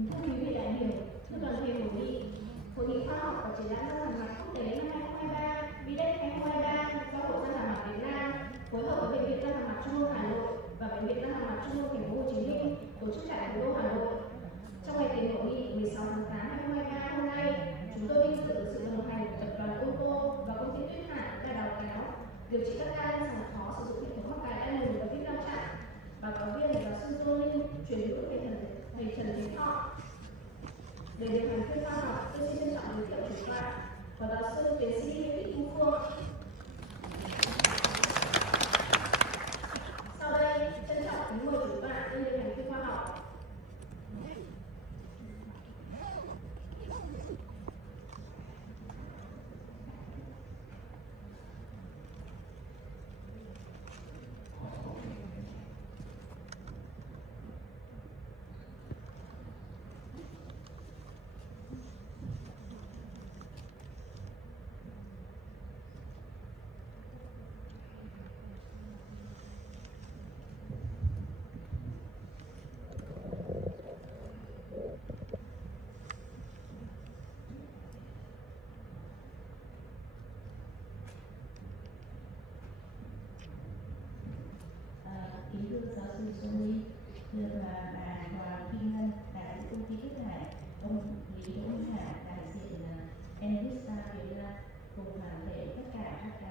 Thưa quý vị đại biểu, thưa đoàn thể hội nghị khoa học và triển lãm răng hàm mặt quốc tế năm 2023 VDEC 2023 do Hội Răng hàm mặt Việt Nam phối hợp với Bệnh viện Răng hàm mặt Trung ương Hà Nội và Bệnh viện Răng hàm mặt Trung ương Thành phố Hồ Chí Minh tổ chức tại thủ đô Hà Nội. Trong ngày tiền hội nghị 16 tháng 8 2023 hôm nay, chúng tôi vinh dự được sự đồng hành của tập đoàn ô tô và công ty Tuyết Hải đã báo cáo điều trị các ca lâm sàng khó sử dụng hệ thống mắc cài Damon và vít chặn. Báo cáo viên là giáo sư Tô Linh, truyền ngữ thầy Trần Thế Thọ. Để điều hành phiên khoa học, tôi xin trân trọng giới thiệu chủ tọa và giáo sư tiến sĩ Thị Thu Phương. Sau đây, trân trọng kính mời chủ tọa lên điều hành phiên khoa học. Kính thưa giáo sư Sony, thưa bà Hoàng Kim Ngân, đại diện công ty Tuyết Hải, ông Lý Đỗ Minh Hải, đại diện Envista Việt Nam, cùng toàn thể tất cả các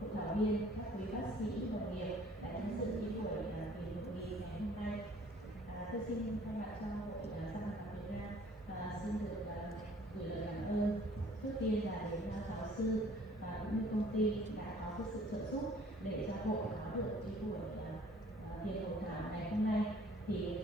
hội thảo viên, các quý bác sĩ, đồng nghiệp đã đến dự buổi hội nghị ngày hôm nay. Tôi xin thay mặt cho Hội Răng hàm mặt Việt Nam xin được gửi lời cảm ơn trước tiên là đến giáo sư và cũng như công ty đã có sự trợ giúp để cho hội có được buổi việc hội thảo ngày hôm nay. Thì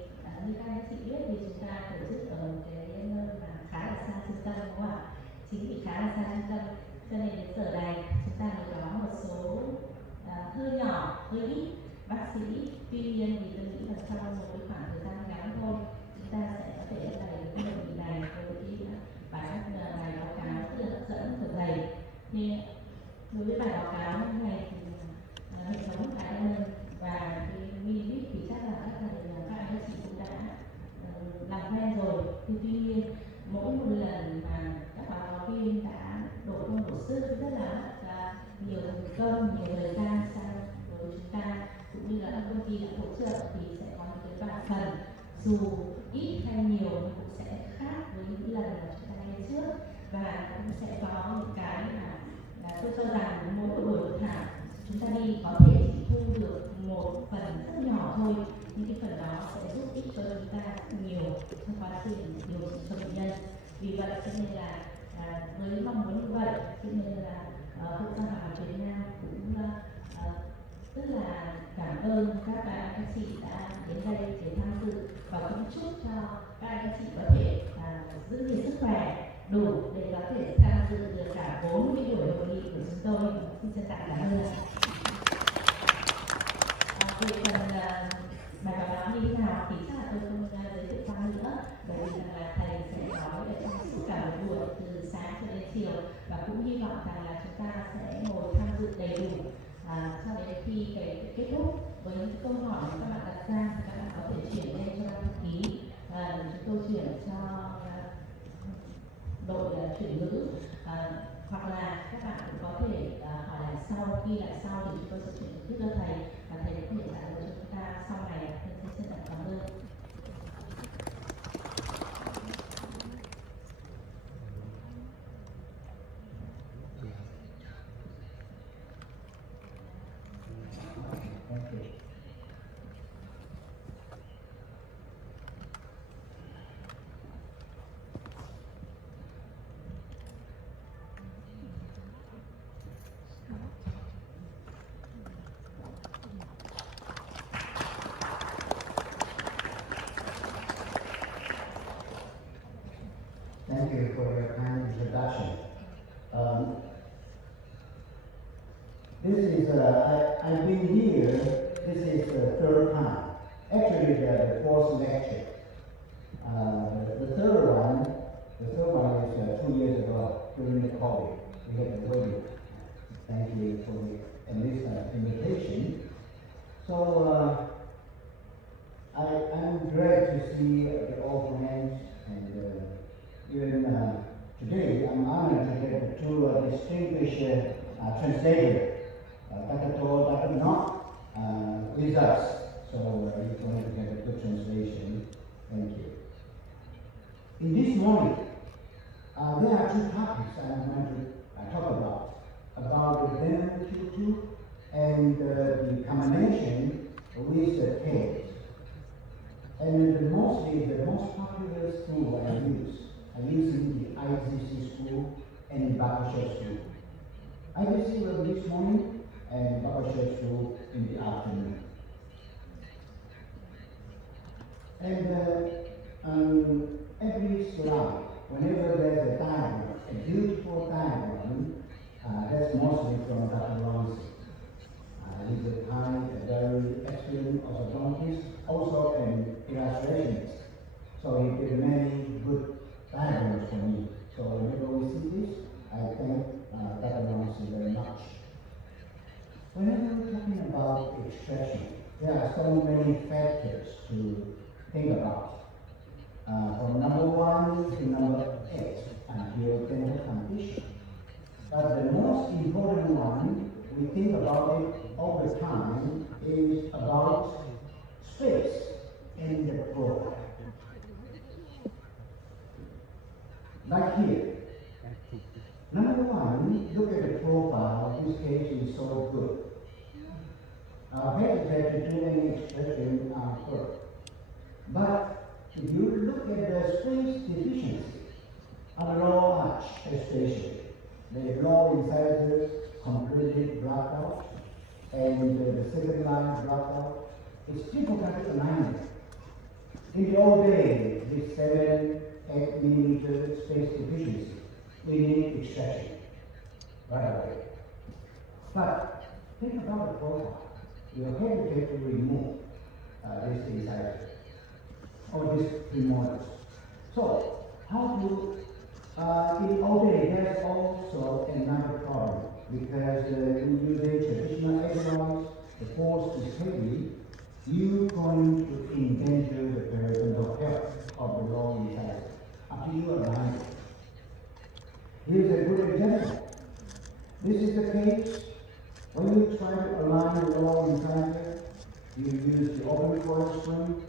như các anh chị biết thì chúng ta tổ chức ở cái nơi mà khá là xa trung tâm, đúng không ạ? Chính vì khá là xa trung tâm cho nên đến giờ này chúng ta mới có một số hơi nhỏ, hơi ít bác sĩ. Tuy nhiên thì tôi nghĩ là sau một cái khoảng thời gian ngắn thôi chúng ta sẽ có thể đầy cái hội nghị này với cái bài báo cáo rất là hấp dẫn của thầy. Thì đối với bài báo cáo như này thì hệ thống cái và cái mini thì chắc là các anh chị cũng đã làm quen rồi. Thì tuy nhiên mỗi một lần mà các báo cáo viên đã đổ công đổ sức rất là nhiều công, nhiều thời gian sang với chúng ta cũng như là các công ty đã hỗ trợ thì sẽ có những cái phần dù ít hay nhiều nhưng cũng sẽ khác với những lần mà chúng ta nghe trước, và cũng sẽ có những cái là tôi cho rằng mỗi buổi hội thảo chúng ta đi có thể chỉ thu được một phần rất nhỏ thôi, nhưng cái phần đó sẽ giúp ích cho chúng ta rất nhiều trong quá trình điều trị cho bệnh nhân. Vì vậy cho nên là với mong muốn như vậy cho nên là Hội Răng hàm mặt Việt Nam cũng rất là cảm ơn các chị đã đến đây để tham dự, và cũng chúc cho các anh chị có thể giữ gìn sức khỏe đủ để có thể tham dự được cả 4 cái buổi hội nghị của chúng tôi. Xin trân trọng cảm ơn. Về phần bài báo cáo như thế nào thì chắc là tôi không giới thiệu qua nữa, bởi vì là thầy sẽ nói ở trong suốt cả một buổi từ sáng cho đến chiều, và cũng hy vọng rằng là chúng ta sẽ ngồi tham dự đầy đủ cho đến khi cái kết thúc với những câu hỏi mà các bạn đặt ra thì các bạn có thể chuyển lên cho ban thư ký và chúng tôi chuyển cho đội chuyển ngữ, hoặc là các bạn cũng có thể hỏi lại sau, khi lại sau thì chúng tôi sẽ chuyển trực tiếp cho thầy và thầy có thể trả lời cho chúng ta sau này. Xin trân trọng cảm ơn. Thank you for your kind introduction. This is, I've been here, this is the third time. Actually, the fourth lecture. The third one is 2 years ago during the COVID. We had the wedding. Thank you for this invitation. So I'm glad to to see the old friends, and even today I'm honored to get two distinguished translators, Dr. To, Dr. Not, with us. So you're going to get a good translation. Thank you. In this morning, there are two topics I'm going to talk about the Damon and the combination with the case. And mostly the most popular school I use in the ICC school and Bakusha school. ICC will be this morning and Bakusha school in the afternoon. And every slide, whenever there's a diagram, a beautiful diagram, that's mostly from Dr. Ramsey. He's a very excellent orthodontist, also an illustrationist. So he did many good diagrams for me. So whenever we see this, I thank Dr. Ramsey very much. Whenever we're talking about extraction, there are so many factors to think about. From number 1 to number 8 until dental condition. But the most important one, we think about it all the time, is about space in the profile. Like here. Number 1, look at the profile. This case is so good. I'll hesitate to do any expression first. But if you look at the space deficiency of the lower arch, especially, the lower incisors completely blocked out, and the second line blocked out, it's difficult to align them. In the old days, this 7-8 millimeter space deficiency, we need extraction right away. But think about the profile. You hesitate to remove this incisor or this premolar. So, how to, in old days, there's also another problem, because when you use traditional adenoids, the force is heavy, you're going to endanger the periodontal health of the lower incisor until you align it. Here's a good example. This is the case. When you try to align the lower incisor, you use the open coil spring,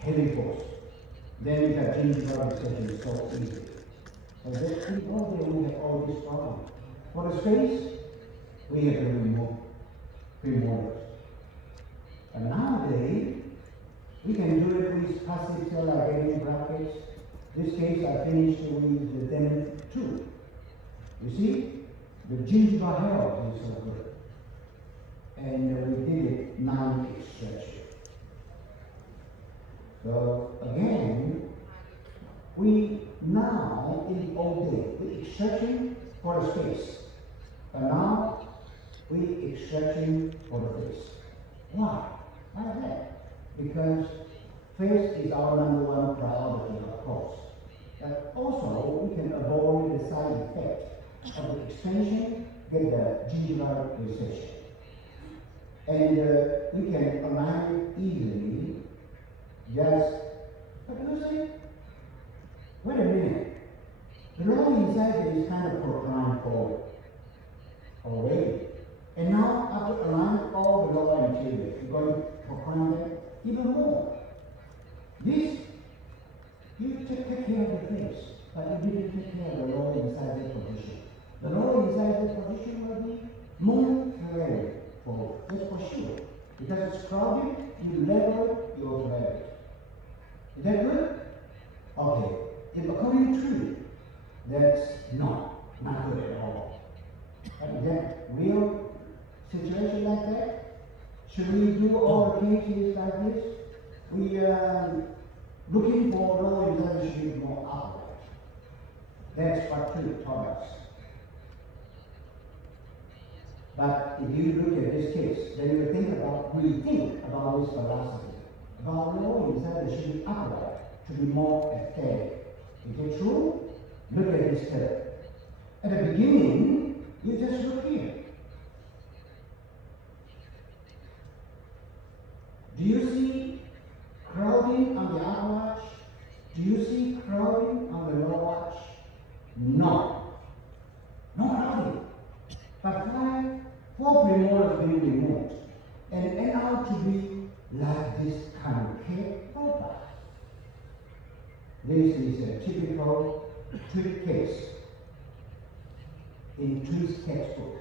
heavy force. Then you have gingival recession so easy. So that's all day we have all this problem. For the space, we have to remove premolars. And nowadays, we can do it with passive cell ligation brackets. This case I finished with the Damon 2. You see, the gingival health is so good. And we did it non-extraction. So again, we now in the old day, we extraction for the space. But now we extraction for the face. Why? Why is that? Because face is our #1 priority, of course. But also we can avoid the side effect of the extension, get the gingival recession. And we can align it easily. Just, but you say, wait a minute, the lower incisor is kind of proclined forward already. And now, after aligning all the lower interior, you're going to procline them even more. This, you take care of the face, but you didn't take care of the lower incisor position. The lower incisor position will be more flared forward, that's for sure. Because it's crowded, you level your flared. Is that good? Okay. If according to you, that's not good at all. But is that real situation like that? Should we do all the cases like this? We are looking for lower incisor should be more upright. That's what truth taught us. But if you look at this case, then you rethink about this philosophy. About lower incisor should be upright, should be more aesthetic. Is it true? Look at this curve. At the beginning, you just look here. Do you see crowding But four premolars will be removed and end out to be like this concave profile. This is a typical tooth case in tooth textbook.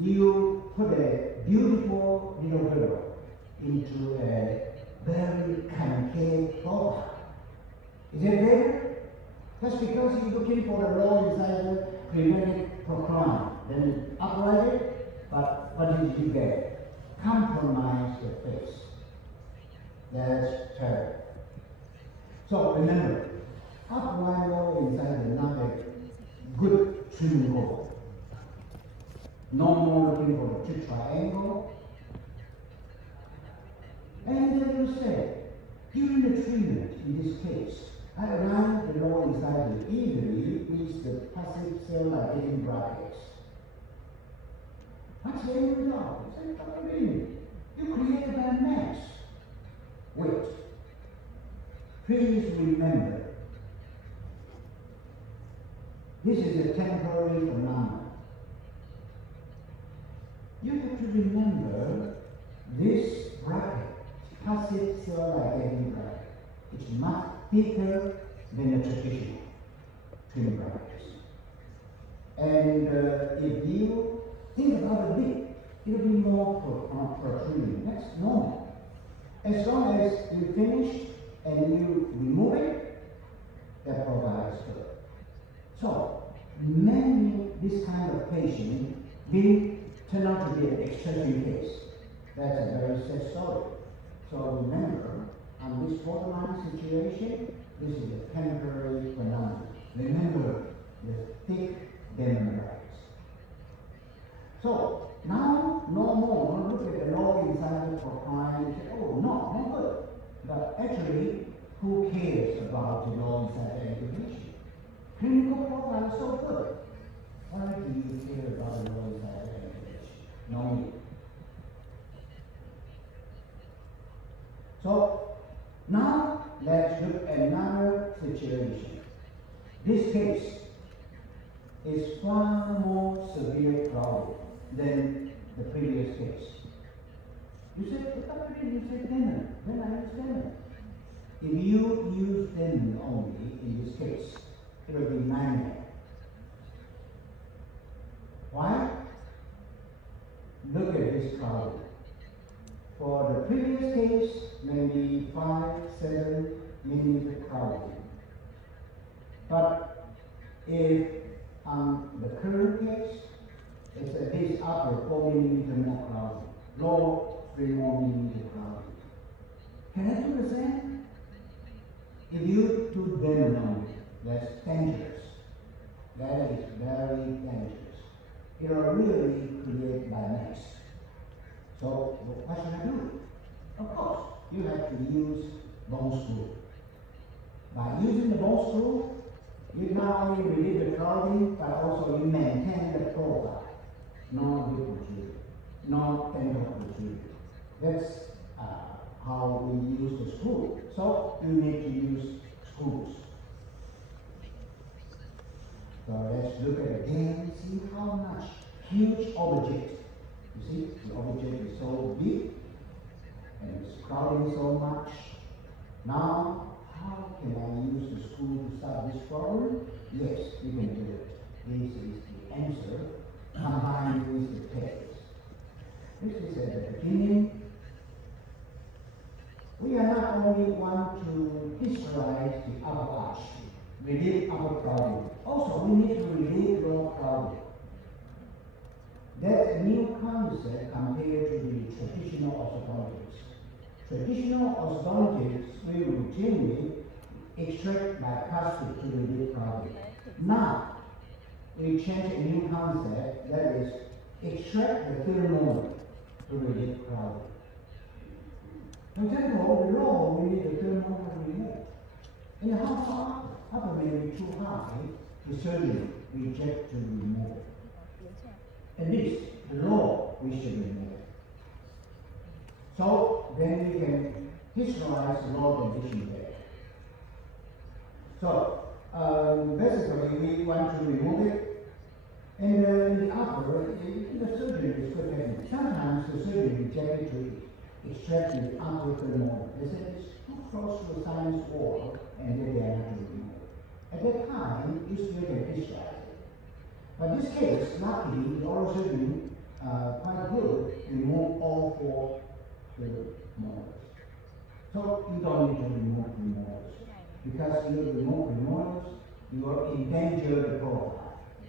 You put a beautiful little girl into a very concave profile. Is it better? Just because you're looking for a low incisor prevented for crime, then upright it, but what did you get? Compromise the face. That's terrible. So remember, upright low incisor is not a good trim goal. No more looking for a tooth triangle. And then you say, during the treatment in this case, I aligned the lower incisor easily with the passive cell ligating brackets. What's the end result? I said, Dr. Green, you created a mess. Wait. Please remember, this is a temporary phenomenon. You have to remember this bracket, passive cell ligating bracket, is much thicker than the traditional twin brackets. And if you think about the lip, it will be more protruding. That's normal. As long as you finish and you remove it, that provides good. So, many this kind of patient will turn out to be an extreme case. That's a very sad story. So remember, on this borderline situation, this is a temporary phenomenon. Remember the thick Damon brackets. So now, no more look at the low incisor profile and say, oh no, no good. But actually, who cares about the low incisor activation? Clinical profile is so good. Why do you care about the low incisor activation? No need. So now let's look at another situation. This case is far more severe problem than the previous case. You said, you said Damon, then I understand it. If you use Damon only in this case, it will be 9. Why? Look at this problem. For the previous case, maybe 5-7 millimeter crowding. But if the current case, it's at least upper 4 millimeter more crowding, lower 3 more millimeter crowding. Can I do the same? If you do Damon only, that's dangerous. That is very dangerous. It will really create bias. So what should I do? Of course, you have to use bone screw. By using the bone screw, you not only relieve the crowding, but also you maintain the profile. No lip protrusion, no tendon protrusion. That's how we use the screw. So you need to use screws. So let's look at it again, see how much huge object. You see, the object is so big and it's crowding so much. Now, how can I use the screw to solve this problem? Yes, you can do it. This is the answer combined with the text. This is at the beginning. We are not only want to visualize the upper arch, relieve upper crowding. Also, we need to relieve lower crowding. That's a new concept compared to the traditional orthodontics. Traditional orthodontics will routinely extract bicuspid to relieve crowding. Now, we change a new concept, that is, extract the third molar to relieve crowding. For example, the lower we need the third molar removed. And how far upper may be too high, the surgeon reject to remove it. At least the lower we should remove it. So then we can visualize the lower condition there. So basically we want to remove it, And in the upper, the surgery is good technique. Sometimes the surgeon rejected to extract the upper femoral. They said it's too close to the sinus wall, and then they are not to remove it. At that time, you still can discharge it. But in this case, luckily, the oral surgeon quite good, remove all four the molars. So you don't need to remove the molars. Because you remove the molars, you are endanger the profile.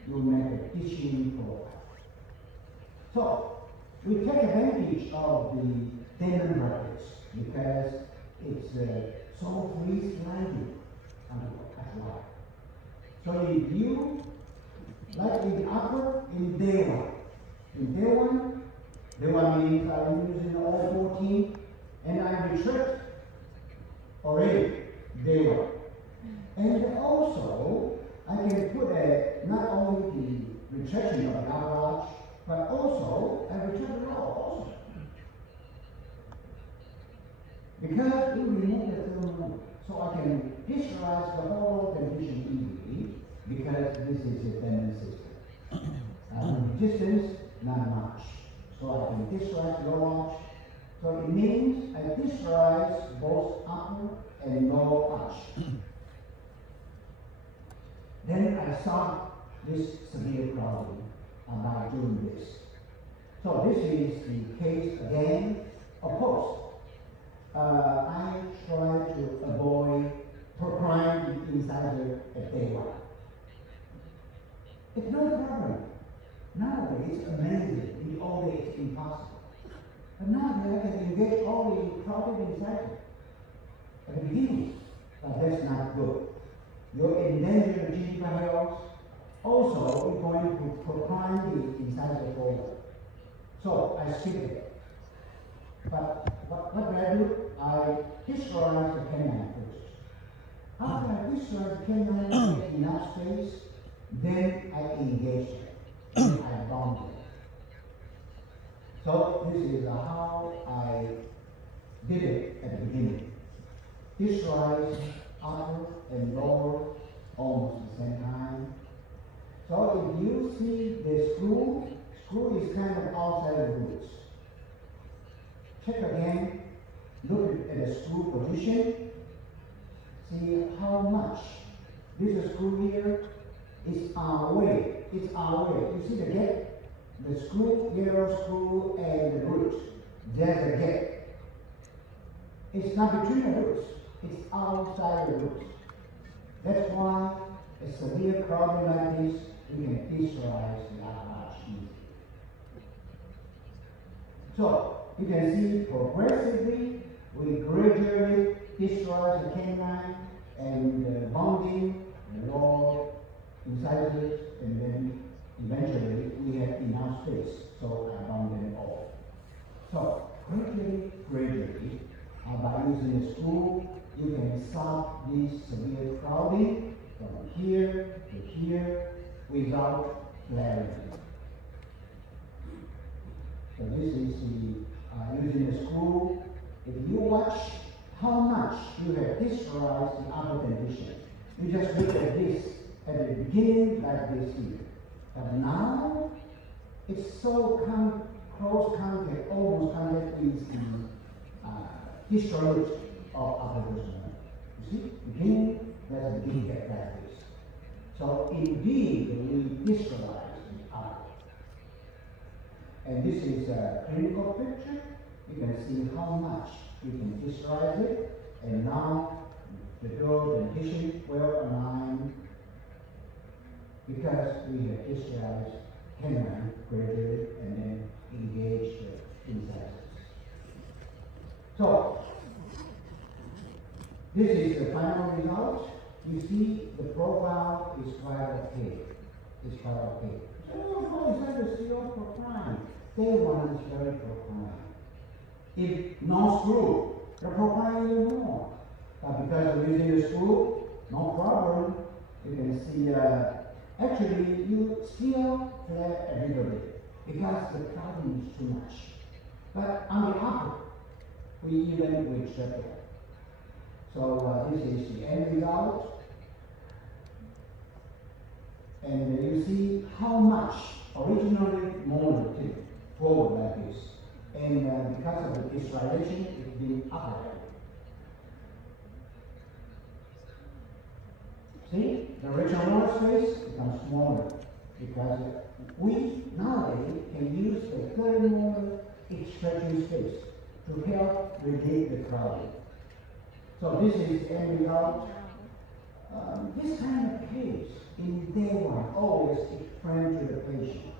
You make a tissue profile. So we take advantage of the Damon brackets because it's so free sliding as well. So if you, like in the upper, in day one. In day one means I'm using all 14 and I retract already day one. And also, I can put not only the retraction of the upper arch, but also I retract the lower also. Because we remove the femoral, so I can visualize the whole condition easily, because this is a Damon system. Distance, not much. So I can visualize the lower arch. So it means I visualize both upper and lower arch. Then I start this severe crowding by doing this. So this is the case again. Of course, I try to avoid proclaiming the incisor at day one. It's no problem. Nowadays it's amazing. In the old days it's impossible. But nowadays I can engage all the crowded incisor at the beginning. But that's not good. You're endangering the gingival health. Also, you're going to proclaim the incisor forward. So I skip it. But what do? I visualize the canine first. After I visualize the canine get enough space, then I engage it. Then I bond it. So this is how I did it at the beginning. Visualize upper and lower almost at the same time. So if you see the screw is kind of outside the roots. Check again, look at the screw position, see how much this screw here is our way. It's our way. You see the gap? The screw, yellow screw, and the root. There's a gap. It's not between the roots. It's outside the roots. That's why a severe crowding like this, we can visualize the upper arch easily. So you can see progressively, we gradually visualize the canine and bonding the lower incisors, and then eventually we have enough space, so I bond them all. So gradually, by using a screw, you can stop this severe crowding from here to here without flaring. So this is the using a screw. If you watch how much you have visualized the upper condition, you just look at this at the beginning like this here. But now it's so close contact, almost contact with the histology of upper persona. You see, beginning there's a big gap like this. So indeed we visualize the upper. And this is a clinical picture. You can see how much you can visualize it. And now the door and tissue well aligned because we have visualized canine gradually and then engage the incisors. So this is the final result. You see the profile is quite okay. It's quite okay. Oh, incisors still proclaim. Day one is very proclaim. If no screw, they're proclaiming even more. But because we're using the screw, no problem. You can see, actually, you still flare a little bit because the crowding is too much. But on the upper, we even retract it. So this is the end result. And you see how much originally molded forward like this. And because of the Israelization, it's been upright. See, the original molar space becomes smaller because we nowadays can use the third molar stretching space to help reduce the crowding. So this is end result. This kind of case in day one always explain to the patient.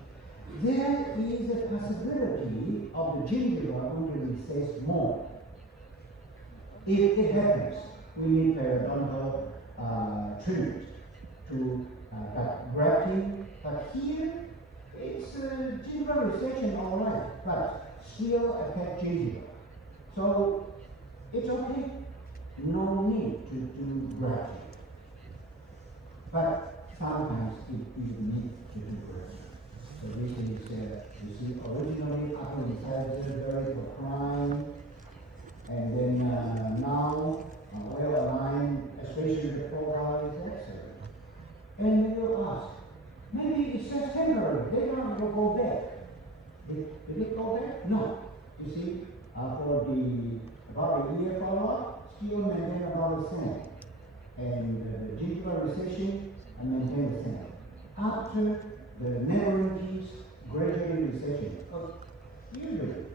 There is a possibility of the gingiva going to recess more. If it happens, we need periodontal treatment to grafting. But here, it's gingival recession all right, but still affect gingiva. So it's okay. No need to do grafting. But sometimes you need to do grafting. So this is, you see, originally upper incisor very for crime, and then now well aligned, especially the forehead is excellent. And you'll ask, maybe it's just temporary, they don't go back. Did it go back? No. You see, for the about a year follow-up, still maintain about the same. And the gingival recession, I maintain the same. After the neighboring teeth gradually recession, usually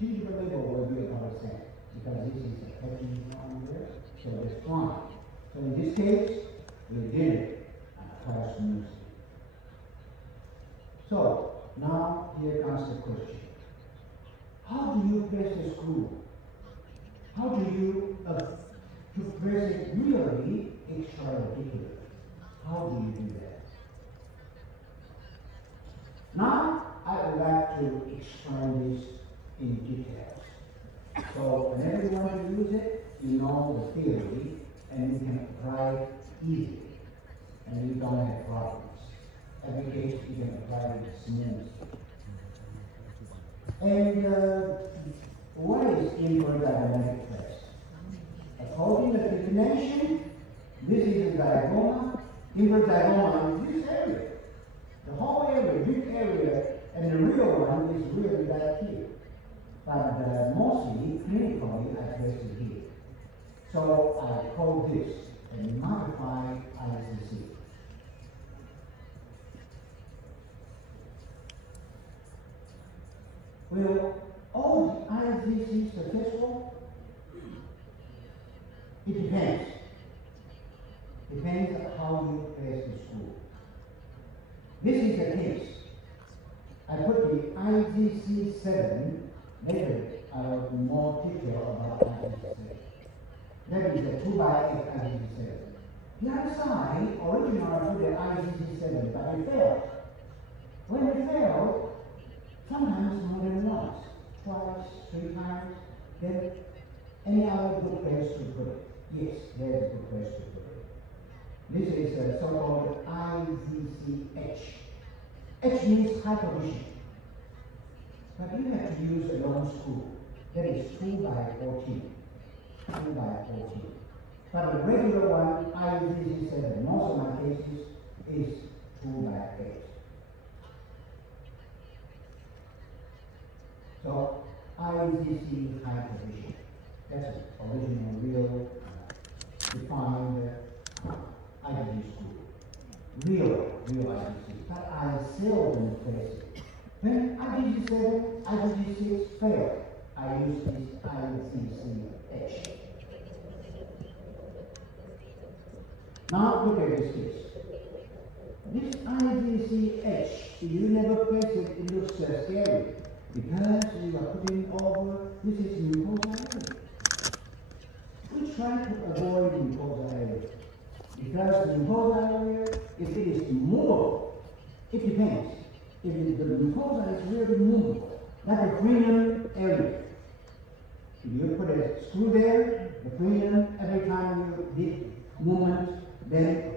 gingival level will be about the same because this is a catching on here, so it's fine. So in this case, we did it quite smoothly. So now here comes the question: how do you place the screw? How do you to press it really extraradicular? How do you do that? Now I would like to explain this in details. So whenever you want to use it, you know the theory and you can apply it easily. And you don't have problems. Every case you can apply it smoothly. And what is infradiagonal press? According to the definition, this is a diagonal. Infradiagonal is this area. The whole area, big area, and the real one is really right here. But mostly, clinically, I place it here. So I call this a modified ICC. Will all the ICC successful? It depends. Depends on how you place the screw. This is the case. I put the IGC 7, later I will more detail about IGC 7. That is a 2x8 IGC 7. The other side, originally I put the IGC 7, but it failed. When it failed, sometimes more than once, twice, 3 times, then any other good place to put it. Yes, there's a good place to put it. This is a so-called IZCH. H means high position. But you have to use a long screw. That is 2x14. 2x14. But the regular one, IZC7, most of my cases, is 2x8. So, IZC high position. That's the original real defined IGC screw. Real IGC. But I seldom place it. When IGC7, IGC6 fail, I use this ICCH. Now look at this case. This IGCH, you never place it, it looks scary. Because you are putting over, this is mucosa area. We try to avoid mucosa area. Because the mucosa area, if it is movable, it depends. If the mucosa is really movable, like a cranium area. If you put a screw there, the cranium, every time you did movement, then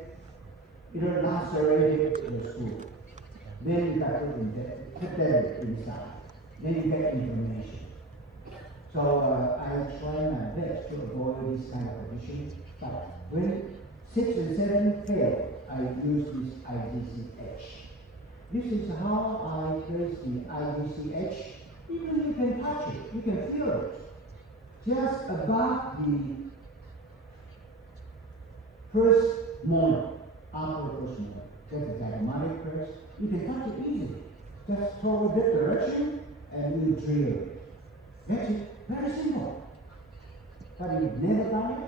it will lacerate the screw. Then you got to put that inside. Then you get inflammation. So I try my best to avoid this kind of condition. But when 6 and 7 fail, I use this IDCH. This is how I place the IDCH. Even you can touch it, you can feel it. Just above the first molar, upper first molar. That's a diagnostic press. You can touch it easily. Just toward that direction and you drill it. That's it. Very simple. But if you've never done it,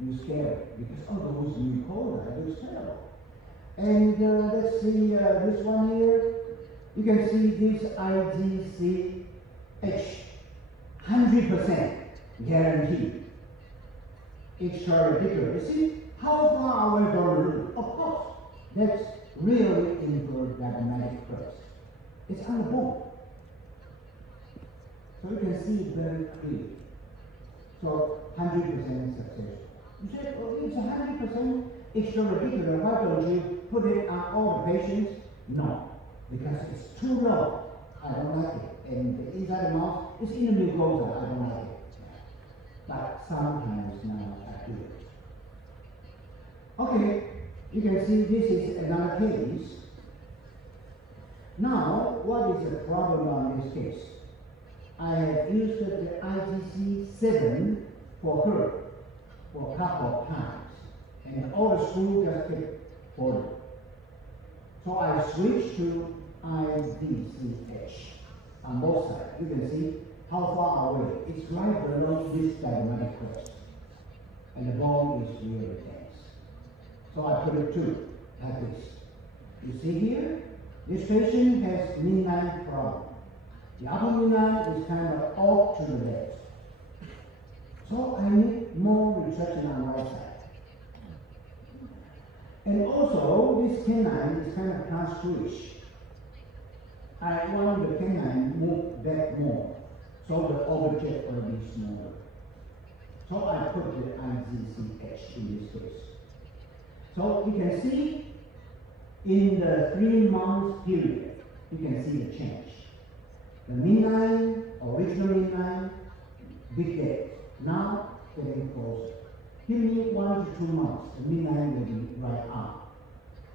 you're scared because those mucosa is terrible. And let's see this one here. You can see this IDCH, 100% guaranteed. Extraradicular. You see how far away from the root? Of course, that's really intradiagmatic first. It's on the bone. So you can see it very clearly. So 100% success. You say, oh, it's 100% extraradicular. Why don't you put it on all the patients? No, because it's too low. I don't like it. And the inside the mouth is in the mucosa. I don't like it. But sometimes now I do it. Okay, you can see this is another case. Now, what is the problem on this case? I have used the IGC-7 for her for a couple of times, and all the screws just kept holding. So I switched to IDCH on both sides. You can see how far away. It's right below this diagnostic crest, and the bone is really dense. So I put it two, like this. You see here, this patient has midline problem. The upper midline is kind of off to the left. So I need more retraction on the right side. And also, this canine is kind of class 2-ish. I want the canine move back more, so the object will be smaller. So I put the IGCH in this case. So you can see in the 3 months period, you can see the change. The midline, original midline, big gap. Now getting closer. Give me 1 to 2 months, the midline will be right up.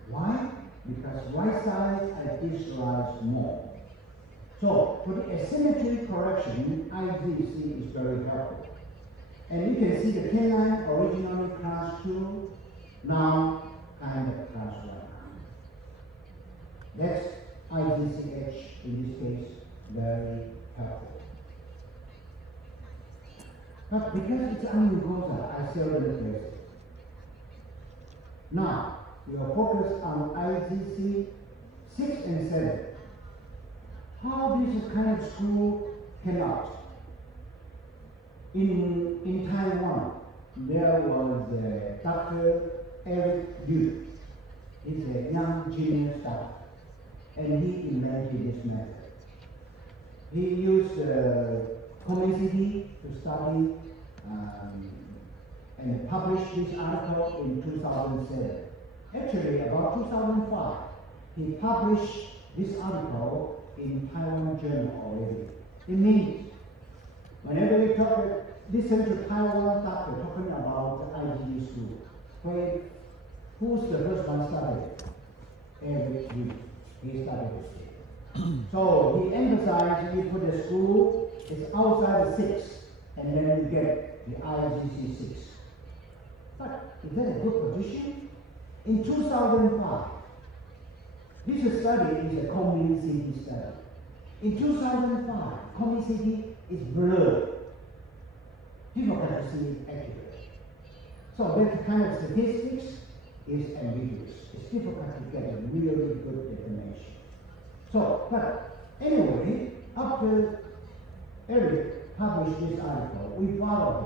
Why? Because right side I visualize more. So for the asymmetry correction, IDC is very helpful. And you can see the canine originally class 2, now kind of class 1. That's IDCH in this case, very helpful. But because it's mucosa, I seldom place it. Now, we are focused on IGC 6 and 7. How this kind of screw cannot. In Taiwan, there was Dr. Liu. He's a young genius doctor, and he invented this method. He used comicity to study and published this article in 2007. Actually, about 2005, he published this article in Taiwan Journal already. It means whenever we listen to Taiwan doctor talking about the IgG school, who's the first one started? Every week he started it. So he emphasized you put the screw is outside the 6, and then you get the IGC6. But is that a good position? In 2005, this study is a comicity study. In 2005, comicity is blurred. People cannot see it accurately. So that kind of statistics is ambiguous. It's difficult to get a really good definition. So, but anyway, after Eric published this article, we followed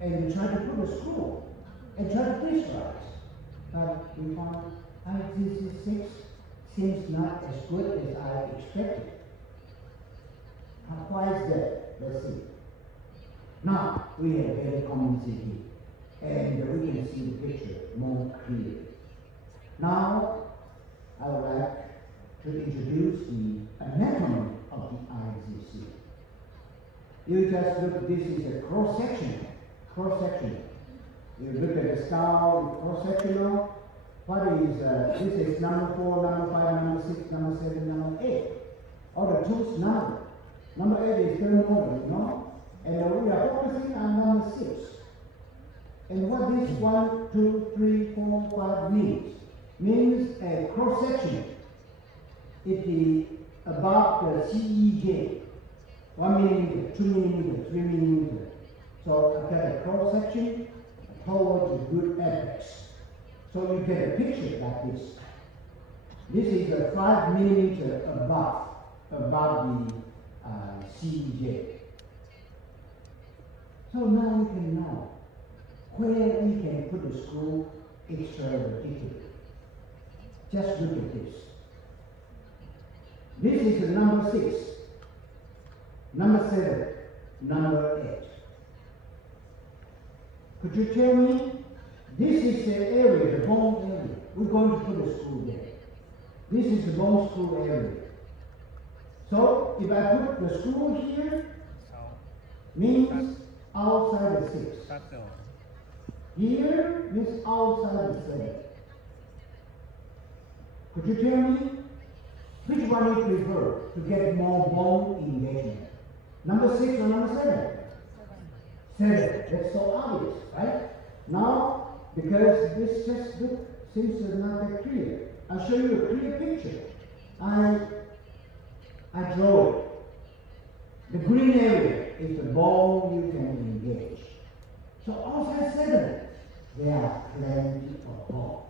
him and we tried to put a screw and try to visualize. But we found IGC6 seems not as good as I expected. Why is that? Let's see. Now we have very common CT, and we can see the picture more clearly. Now I would like to introduce the anatomy of the IGC. You just look, this is a cross-section. You look at the skull, cross-sectional. what is, this is number 4, number 5, number 6, number 7, number 8. All the tooth number. Number 8 is third model, you know? And we are focusing on number 6. And what this 1, 2, 3, 4, 5 means a cross section. It is about the CEJ. 1 millimeter, 2 millimeter, 3 millimeter. So I get a cross section towards the good apex. So you get a picture like this. This is a 5 millimeter above the CEJ. So now we can know where we can put the screw extra-vertically. Just look at this. This is the number 6, number 7, number 8. Could you tell me? This is the area, the bone area. We're going to put a screw there. This is the bone screw area. So if I put the screw here, means outside the 6. Here means outside the 7. Could you tell me which one you prefer to get more bone engagement? Number 6 or number 7? 7. That's so obvious, right? Now, because this just seems not that clear, I'll show you a clear picture. I draw it. The green area is the bone you can engage. So outside 7, there are plenty of bone.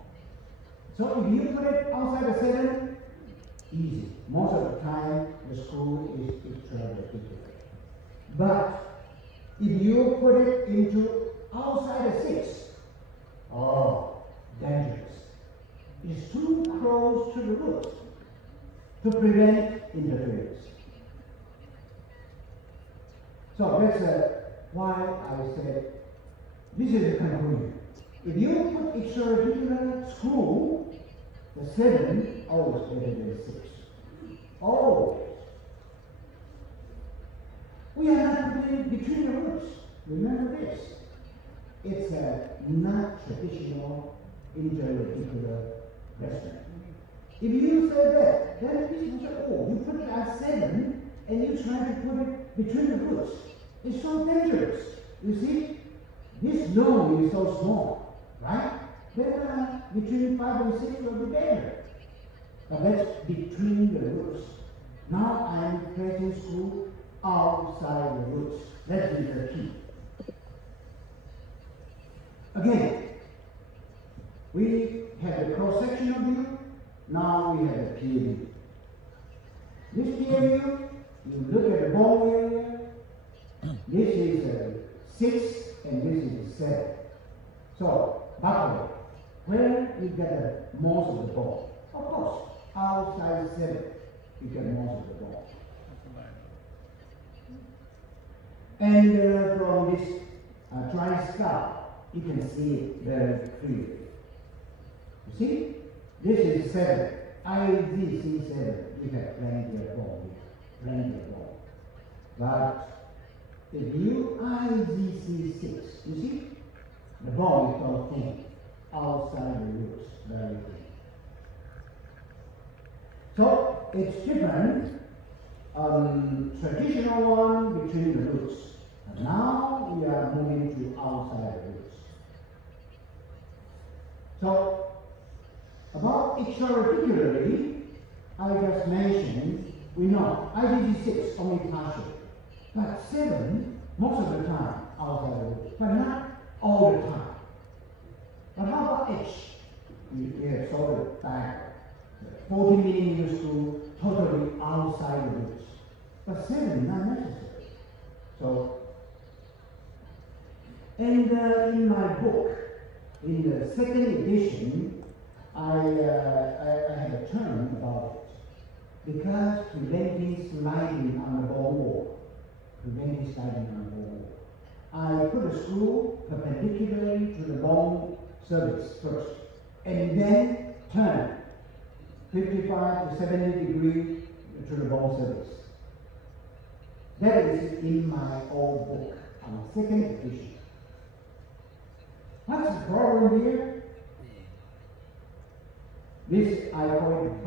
So if you put it outside the 7, easy. Most of the time, the screw is extra-vertical. But if you put it into outside the 6, oh, dangerous. It's too close to the root to prevent interference. So that's why I said this is the conclusion. If you put extra-vertical screw, the 7 always better than 6. Always. We are not putting it between the roots. Remember this. It's a not traditional interreticular restaurant. If you say that, then people say, oh, you put it at 7 and you try to put it between the roots. It's so dangerous. You see, this node is so small, right? Then between 5 and 6 will be better. But that's between the roots. Now I'm pressing screw outside the roots. That is the key. Again, we have the cross-sectional view. Now we have the peer view. This peer view, you look at the bone area. This is a 6 and this is a 7. So, backward, where you get the most of the bone? Of course, outside 7, you get most of the bone. And from this dry scalp, you can see it very clearly. You see? This is 7. IZC 7. You have plenty of bone here. Plenty of bone. But if you IZC 6, you see? The bone is so thin. Outside the roots, very thin. So it's different. Traditional one between the roots. And now we are moving to outside the roots. So about extra-reticularly, I just mentioned, we know IgG6 only partial, but 7 most of the time outside the roots, but not all the time. But how about H? You have sort of back, 40 millimeter screw totally outside the roots, but 7 not necessary. So, and in my book, in the second edition, I have a term about it. Because preventing sliding on the bone wall. Preventing sliding on the bone wall. I put a screw perpendicularly to the bone surface first, and then turn 55 to 70 degrees to the bone surface. That is in my old book on second edition. What's the problem here? This I call it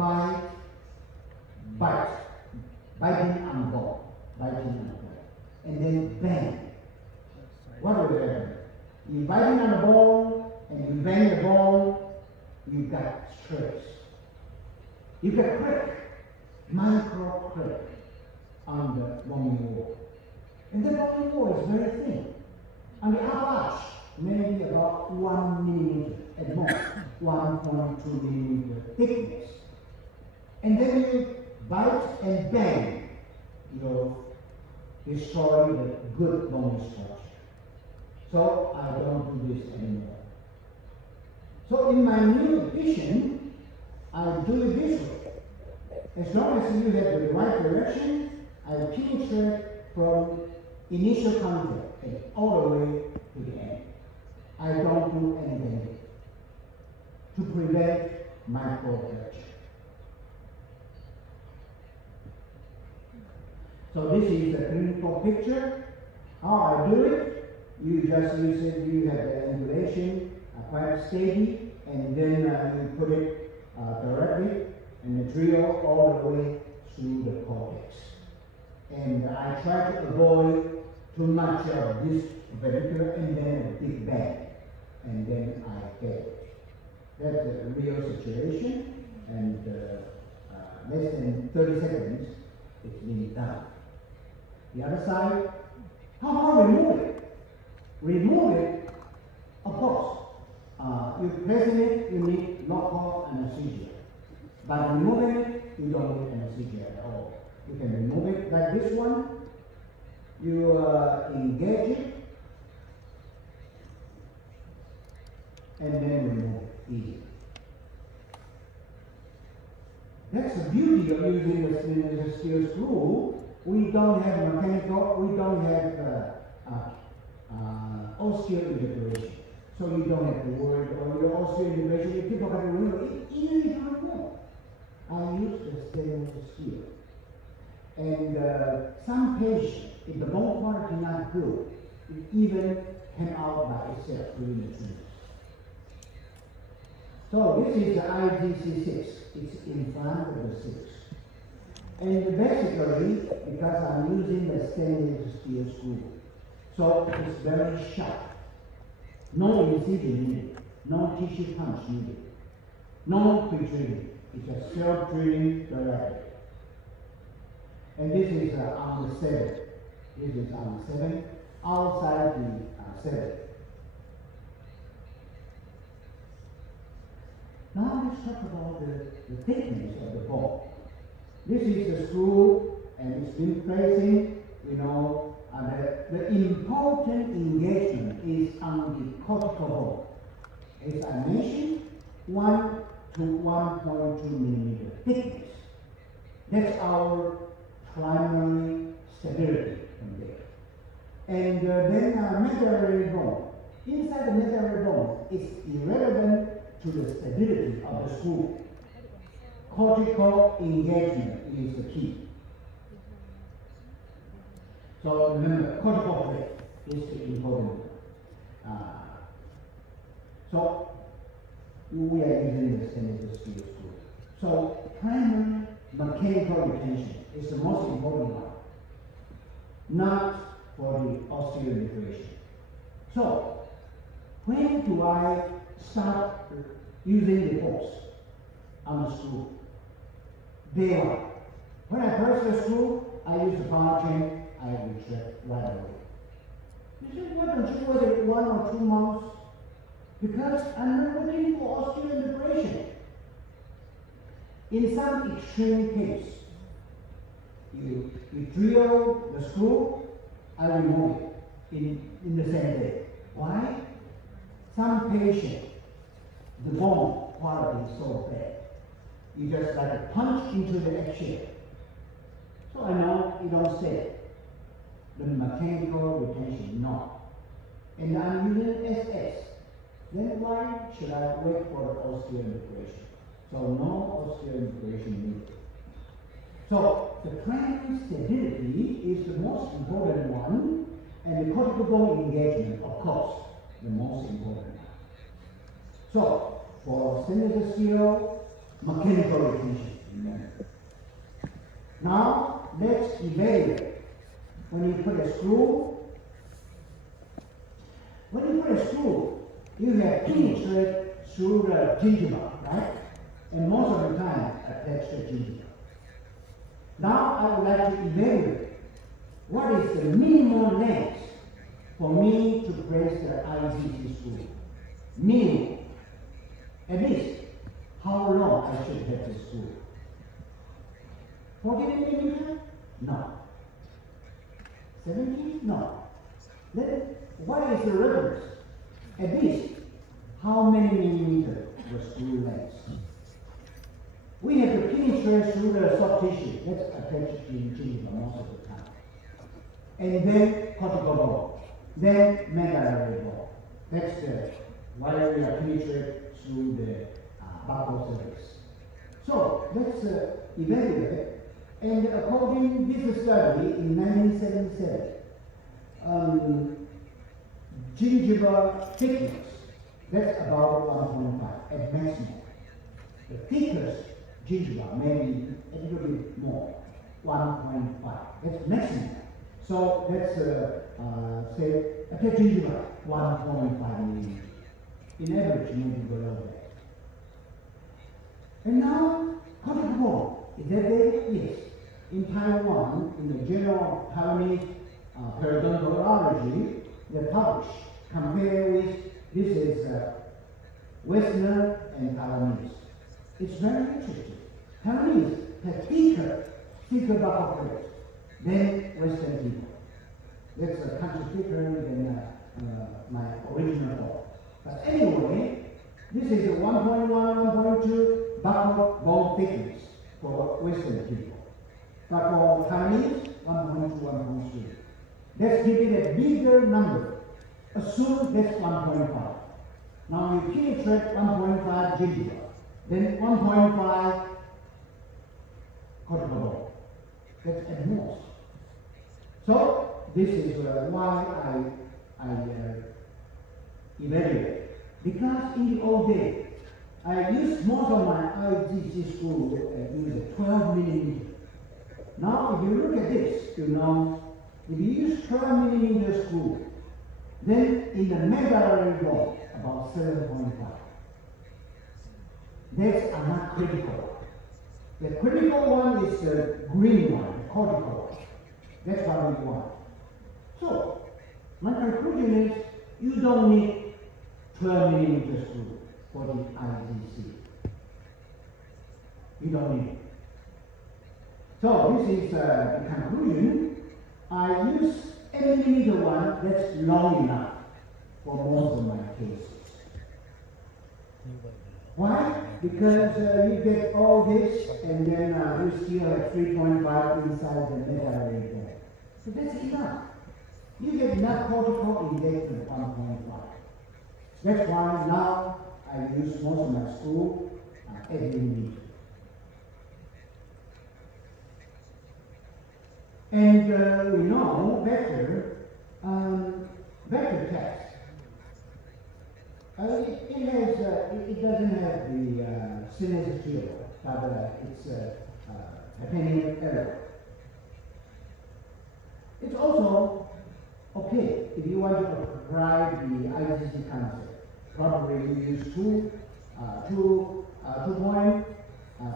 biting on the ball, and then bang. What will happen? You biting on the ball and you bang the ball, you got stress. You got crack, micro crack on the bony wall. And the bony wall is very thin. On the upper arch, maybe about 1 millimeter at most, 1.2 millimeter thickness. And then you bite and bang, you destroy the good bone structure. So I don't do this anymore. So in my new edition, I do it this way. As long as you have the right direction, I penetrate from initial contact and all the way to the end. I don't do anything to prevent microfracture. So this is the clinical picture. How I do it, you just use it, you have the angulation quite steady, and then you put it directly and the drill all the way through the cortex. And I try to avoid too much of this particular and then a big bang. And then I get it. That's a real situation, and less than 30 seconds, it's been done. The other side, how about remove it? Remove it, of course. You pressing it, you need local anesthesia. But removing it, you don't need anesthesia at all. You can remove it like this one. You engage it, and then remove it easy. That's the beauty of using the steel screw. We don't have mechanical, we don't have osteointegration. So you don't have to worry about your osteointegration. If people have to remove it, easy to remove. I use the stainless steel. And some patients, if the bone quality not good, it even came out by itself during the treatment. So this is the IDC6. It's in front of the 6. And basically, because I'm using the stainless steel screw, so it's very sharp. No incision needed, no tissue punch needed, no pre-drilling. It's a self-drilling directly. And this is on the 7. This is on the 7, outside the 7. Now let's talk about the thickness of the bone. This is the screw, and it's been placing, the important engagement is on the cortical bone. As I mentioned, 1 to 1.2 millimeter thickness. That's our primary stability from there. And then medullary bone. Inside the medullary bone, it's irrelevant to the stability of the screw. Cortical engagement is the key. So remember, cortical plate is the important one. So we are using the stainless steel screw. So primary mechanical retention is the most important one, not for the osteointegration. So when do I start using the force on the screw? Day one. When I press the screw, I use the power chain, I retract right away. You say, why don't you wait 1 or 2 months? Because I'm not looking for osteointegration. In some extreme case, you drill the screw, I remove it in the same day. Why? Some patient, the bone quality is so bad. You just like a punch into the eggshell. So I know you don't say the mechanical retention, no. And I'm using SS. Then why should I wait for the osteointegration? So no osteointegration needed. So the primary stability is the most important one, and the cortical bone engagement, of course, the most important one. So for stainless steel, mechanical retention. Now, let's evaluate. When you put a screw, you have penetrate through the gingiva, right? And most of the time, attach the gingiva. Now, I would like to evaluate what is the minimum length for me to place the IGC screw. Minimum. At least, how long I should have the screw. 40 millimeters? No. 70? No. Then, what is the reference? At least, how many millimeters the screw length? We have to penetrate through the soft tissue. That's attached to the gingiva most of the time. And then cortical bone. Then medullary bone. That's the why we are penetrate through the buccal surface. So let's evaluate. And according to this study in 1977, gingiva thickness, that's about 1.5 at maximum. The thickest gingiva maybe a little bit more, 1.5. That's maximum. So let's say a gingiva 1.5 millimeters. In average, maybe below that. And now, cortical bone. Is that there? Yes. In Taiwan, in the Journal of Taiwanese Periodontology, they publish, compare with, this is Westerner and Taiwanese. It's very interesting. Taiwanese have thicker buccal plates than Western people. That's a country thicker than my original bone. But anyway, this is a 1.1, 1.2 buccal bone thickness for Western people. But for Chinese, 1.2, 1.3. Let's give it a bigger number. Assume that's 1.5. Now you penetrate 1.5 gingiva, then 1.5 cortical bone. That's at most. So this is why I evaluate. Because in the old days, I used most of my IGC screw use a 12 millimeter. Now, if you look at this, you know, if you use 12 millimeter screw, then in the medullary bone, about 7.5. That's not critical. The critical one is the green one, the cortical one. That's what we want. So, my conclusion is, you don't need 12 millimeter screw for the IGC. You don't need it. So this is the conclusion. I use a millimeter one that's long enough for most of my cases. Why? Because you get all this and then you still have 3.5 inside the medullary bone. So that's enough. You get enough cortical injected 1.5. That's why now I use most of my screw every millimeter. And we know vector test. It doesn't have the synergy, but it's opinion error. It's also okay if you want to apply the IGC concept. Probably you use 2 point,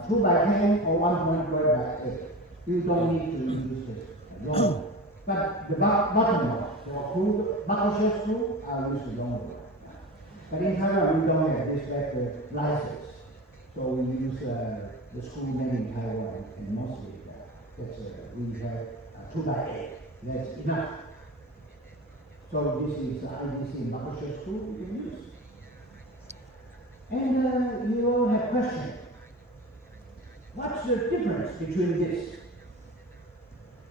2 by 10 or 1.4 by 8. You don't need to use this long. But the bottom one, for buccal shell screw, I'll use the long one. But in Taiwan, we don't have this vector license. So we use the screw made in Taiwan, and mostly we have 2 by 8. That's enough. So this is IGC buccal shell screw we can use. And you all have questions. What's the difference between this?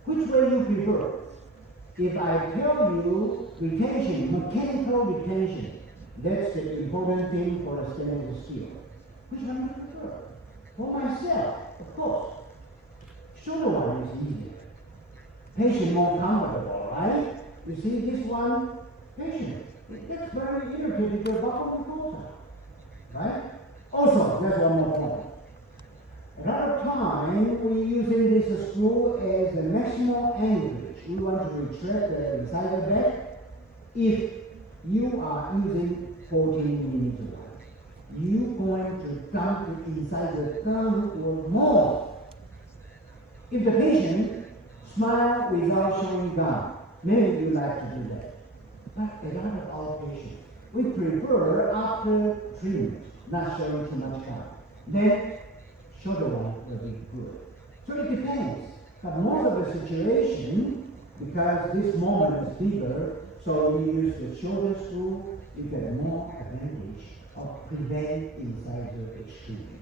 Which way you prefer? If I tell you retention, mechanical retention, that's the important thing for a stainless steel. Which one do you prefer? For myself, of course. Shorter one is easier. Patient more comfortable, right? You see this one, patient. That's very irritating to a buccal mucosa. Right? Also, there's one more point. A lot of time we using this screw as the maximum anchorage. We want to retract the incisor back. If you are using 14 mm line, you going to dump the incisor down or more. If the patient smile without showing gum, maybe you like to do that. But a lot of our patients, we prefer after treatment, not showing too much gum. Then shorter one will be good. So it depends. But most of the situation, because this moment is bigger, so we use the shorter screw, you get more advantage of prevent incisor extrusion.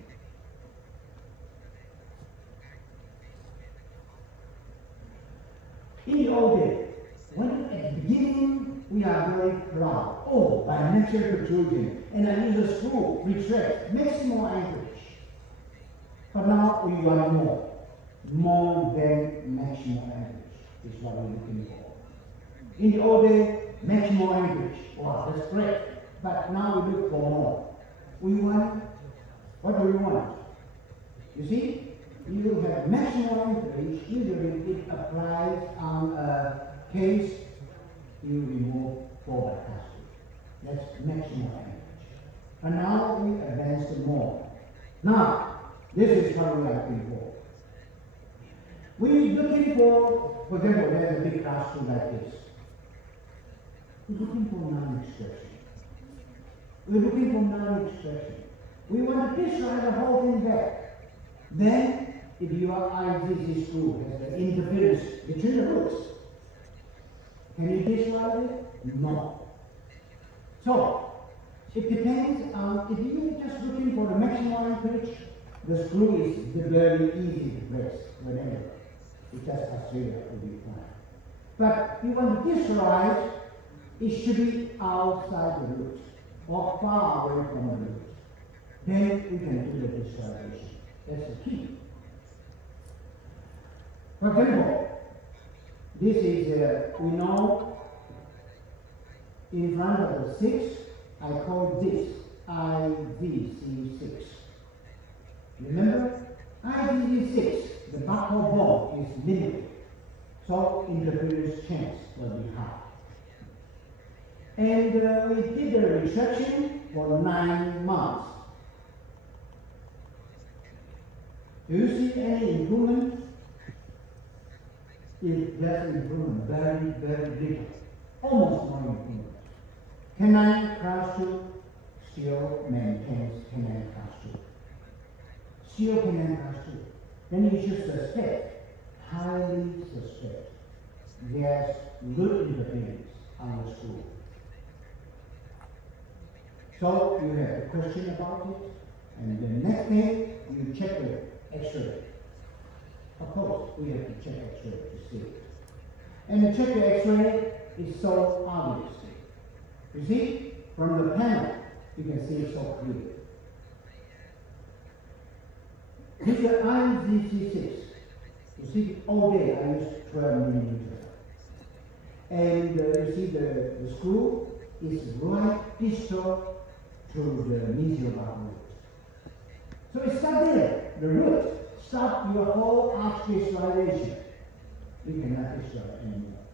In the old days, when at the beginning we are very proud, oh, by natural protrusion, and I use a screw, retract, maximum anchorage. But now we want more than maximum anchorage is what we're looking for. In the old days, maximum anchorage, wow, that's great. But now we look for more. We want, what do we want? You see, you have maximum anchorage, usually it applies on a case, you remove 4 by castile. That's maximum anchorage. And now we advance to more. Now, this is what we are looking for. We're looking for example, there's a big castile like this. We're looking for non-extraction. We're looking for non-extraction. We want to dislodge the whole thing back. Then, if your IGC screw has an interference between the roots, can you dislodge it? No. So, it depends on, if you're just looking for the maximum anchorage, the screw is very easy to press whenever. It just Australia will be fine. But you want to dislodge, it should be outside the root or far away from the root. Then we can do the dislodgation. That's the key. For example, this is, we know, in front of the 6, I call this IVC6. Remember, IVC6, the buccal bone is limited, so interference chance will be high. And we did the retraction for 9 months. Do you see any improvement? If there's improvement, very, very little, almost no improvement. Canine castile still maintains canine castile. Still canine castile. Then you should suspect, highly suspect, there's good interference on the screw. So you have a question about it, and the next day you check the X-ray. Of course, we have to check X-ray to see it. And to check the X-ray is so obvious. You see, from the panel, you can see it so clear. This is IZC6. You see, all day I use 12 millimeter. And you see the screw is right distal to the mesial root. So it's not there. The root stop your whole arch visualization. You cannot visualize anymore.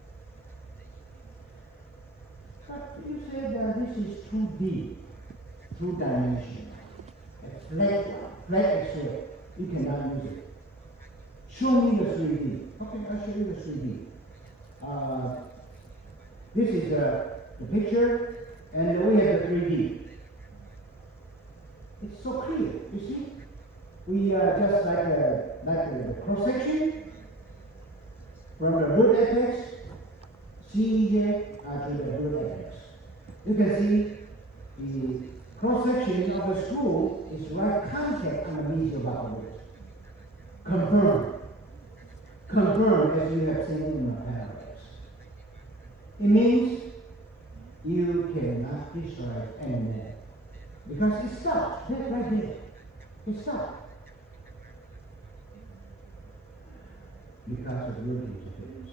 But you said that this is 2D, 2 dimension. A flat X-ray. You cannot use it. Show me the 3D. Okay, I'll show you the 3D. This is the picture, and we have the 3D. It's so clear, you see? We just like the cross section from the root apex, CEJ to the root apex. You can see the cross section of the screw is right contact on the mesial root. Confirm. Confirm as you have seen in the paragraphs. It means you cannot destroy anymore. Because it stopped. That right there. It stopped. Because of root interference.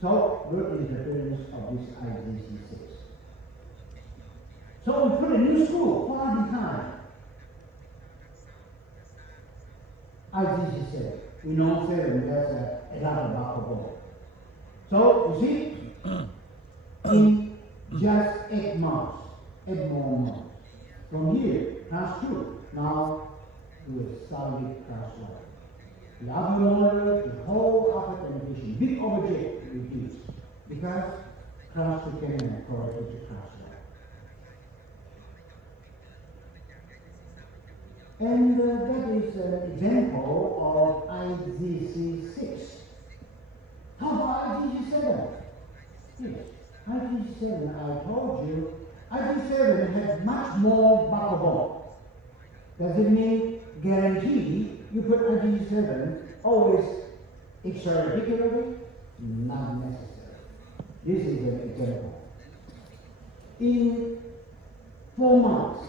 So, root interference of this IVC6. So we put a new screw far behind. IGC7. We know 7 has a lot of buckle bone. So, you see, in just 8 months, 8 more months, from here, class 2, now to a solid class 1. The alveolar, the whole upper condition, big object reduced, because class 2 can be corrected to class 1. And that is an example of IGC6. How about IGC7? Yes, IGC7, I told you, IGC7 has much more buckle bone. Does it mean guarantee you put IGC7 always extraradicularly? Not necessary. This is an example. In 4 months,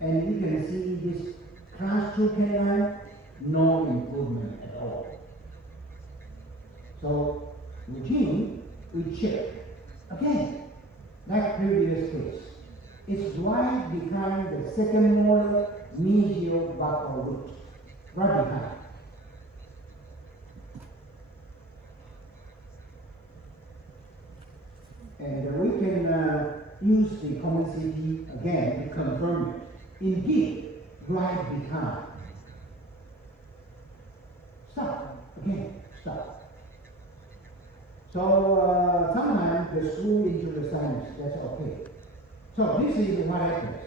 and you can see this class 2 canine, no improvement at all. So, routine, we check. Again, like previous case, it's right behind the second molar medial buccal root, right behind. And we can use the common CT again to confirm it. Indeed, right behind. Stop. Again, stop. So sometimes the screw into the sinus, that's okay. So this is what happens.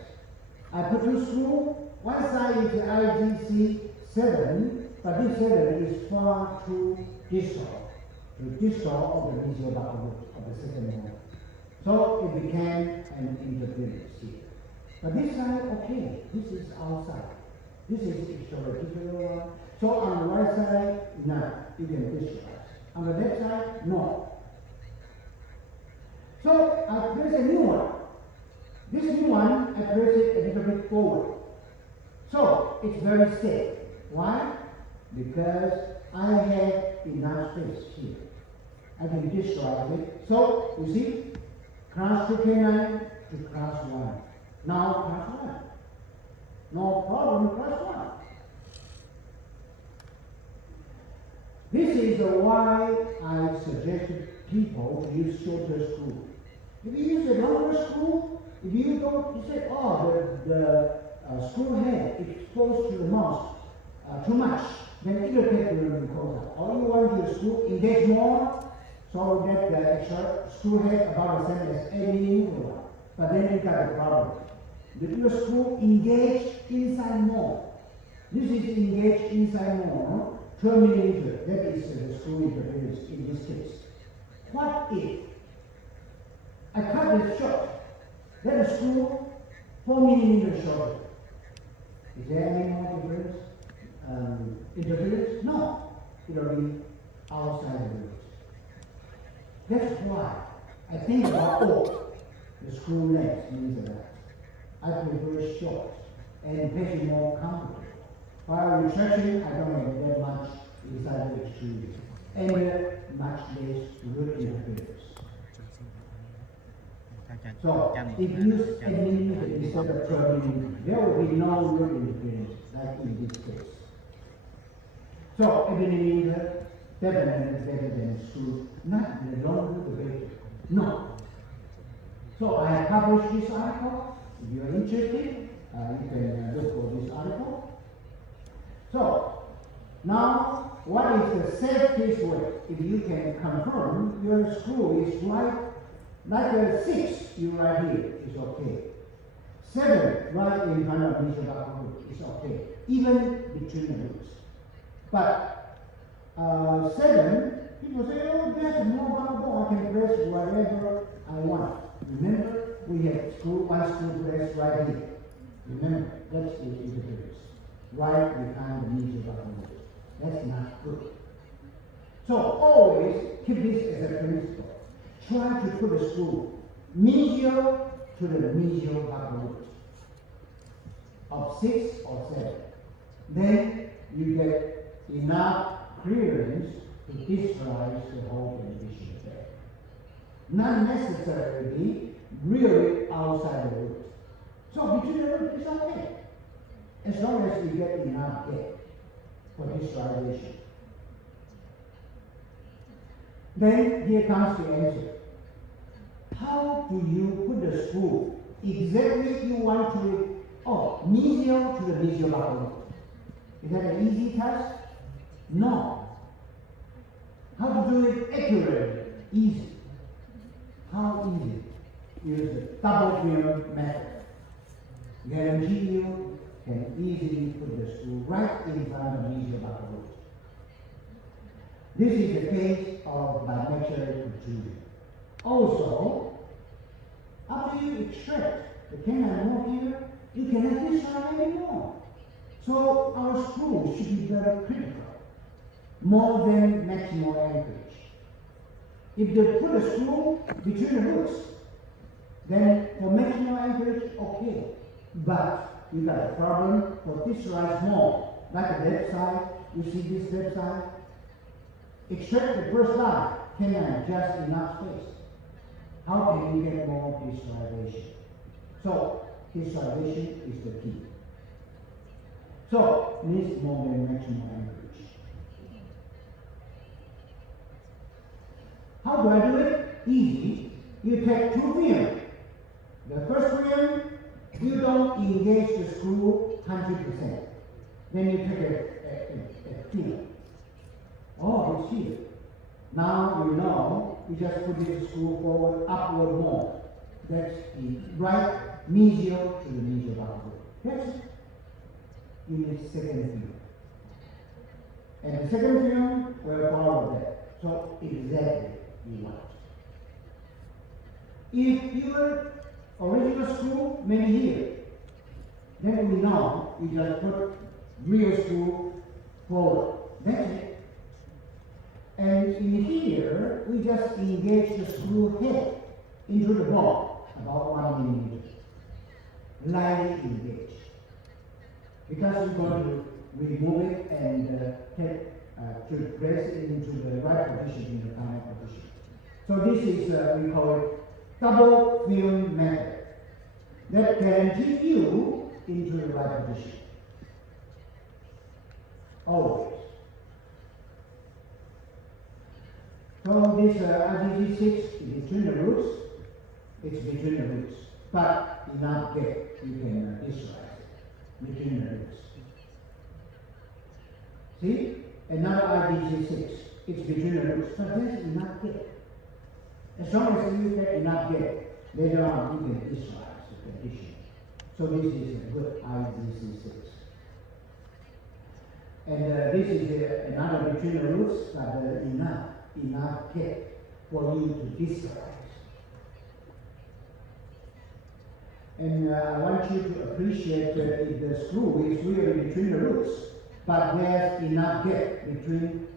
I put 2 screws, one side is IGC7, but this 7 is far too distal, of the medial buccal root of the second molar. So it became an interference here. But this side, okay, this is outside. This is extraradicular one. So on the right side, no, you can visualize. On the left side, no. So I press a new one. This new one, I press it a little bit forward. So it's very safe. Why? Because I have enough space here. I can visualize it. So you see, class 2 canine to class 1. Now class 1. No problem, class 1. This is why I suggested people to use shorter screw. If you use a longer screw, if you don't, you say, oh, the screw head is exposed to the mouth too much, then irritate the mucosa. Or you want your screw engage more, so that the extra screw head about the same as any one. But then you got a problem. The your screw engage inside more. This is engaged inside more, 12 millimeter. That is the screw interference in this case. What if I cut this short, then the screw 4 millimeter shorter? Is there any more difference? Interference? No. It will be outside the root. That's why I think about the screw length means that I prefer short and patient more comfortable. While retraction, I don't have that much inside the extrusion and much less root interference. So, if you use 10 millimeter instead of 12 millimeter, there will be no root interference like in this case. So, 8 millimeter definitely better than screws. Not the longer the better. No. So, I have published this article. If you are interested, you can look for this article. So, now, what is the safest way? If you can confirm your screw is right, like a 6 you write here, is okay. 7 right in front of medial buccal root is okay, even between the roots. But 7, people say, oh, there's more buccal bone, I can press wherever I want. Remember, we have one screw press right here. Remember, that's the interference. Right behind the medial buccal root. That's not good. So always keep this as a principle. Try to put a screw medial to the medial buccal root of 6 or 7. Then you get enough clearance to discharge the whole condition there. Not necessarily really outside the root. So between the root is okay, as long as you get enough gap. for visualization. Then here comes the answer. How do you put the screw exactly you want to, mesial to the mesial buckle? Is that an easy task? No. How to do it accurately? Easy. How easy? Use the double film method. Guarantee you can easily put the screw right in front of the mesial buckle. This is the case of bilateral protrusion. Also, after you extract the canine more here, you cannot discharge anymore. So our screw should be very critical, more than maximal anchorage. If they put a screw between the roots, then for maximal anchorage, okay. But you got a problem for discharge more, like the left side. You see this left side? Extract the first line, canine just enough space. How can you get more visualization? So, visualization is the key. So, needs more than maximum anchorage. How do I do it? Easy. You take 2 films. The first film, you don't engage the screw 100%. Then you take a film. Oh, it's here. Now you know, you just put the screw forward, upward more. That's the right mesial to the mesial buckle. That's it. You need second film. And the second film will follow that. So exactly you want. If your original screw maybe here, then we know you just put real screw forward. That's it. And in here, we just engage the screw head into the ball, about 1 millimeter. Lightly engage. Because you're going to remove it and to press it into the right position, in the final position. So this is, we call it double film method. That guarantees you into the right position. Always. So this RGG6 is between the roots, it's between the roots, but enough gap you can visualize it between the roots. See, another RGG6, it's between the roots, but there's enough gap. As long as you get enough gap, later on you can visualize the condition. So this is a good RGG6. And this is another between the roots, but enough gap for you to visualize. And I want you to appreciate if the screw is really between the roots, but there's enough gap between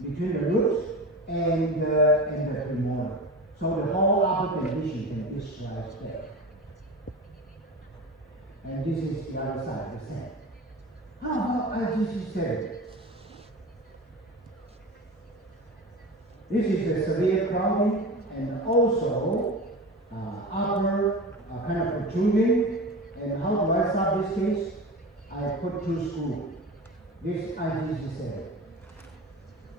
the roots and the premolar. So the whole upper condition can visualize that. And this is the other side, the same. How about IGC7? This is a severe crowding and also upper kind of protruding. And how do I solve this case? I put 2 screws. This IGC7.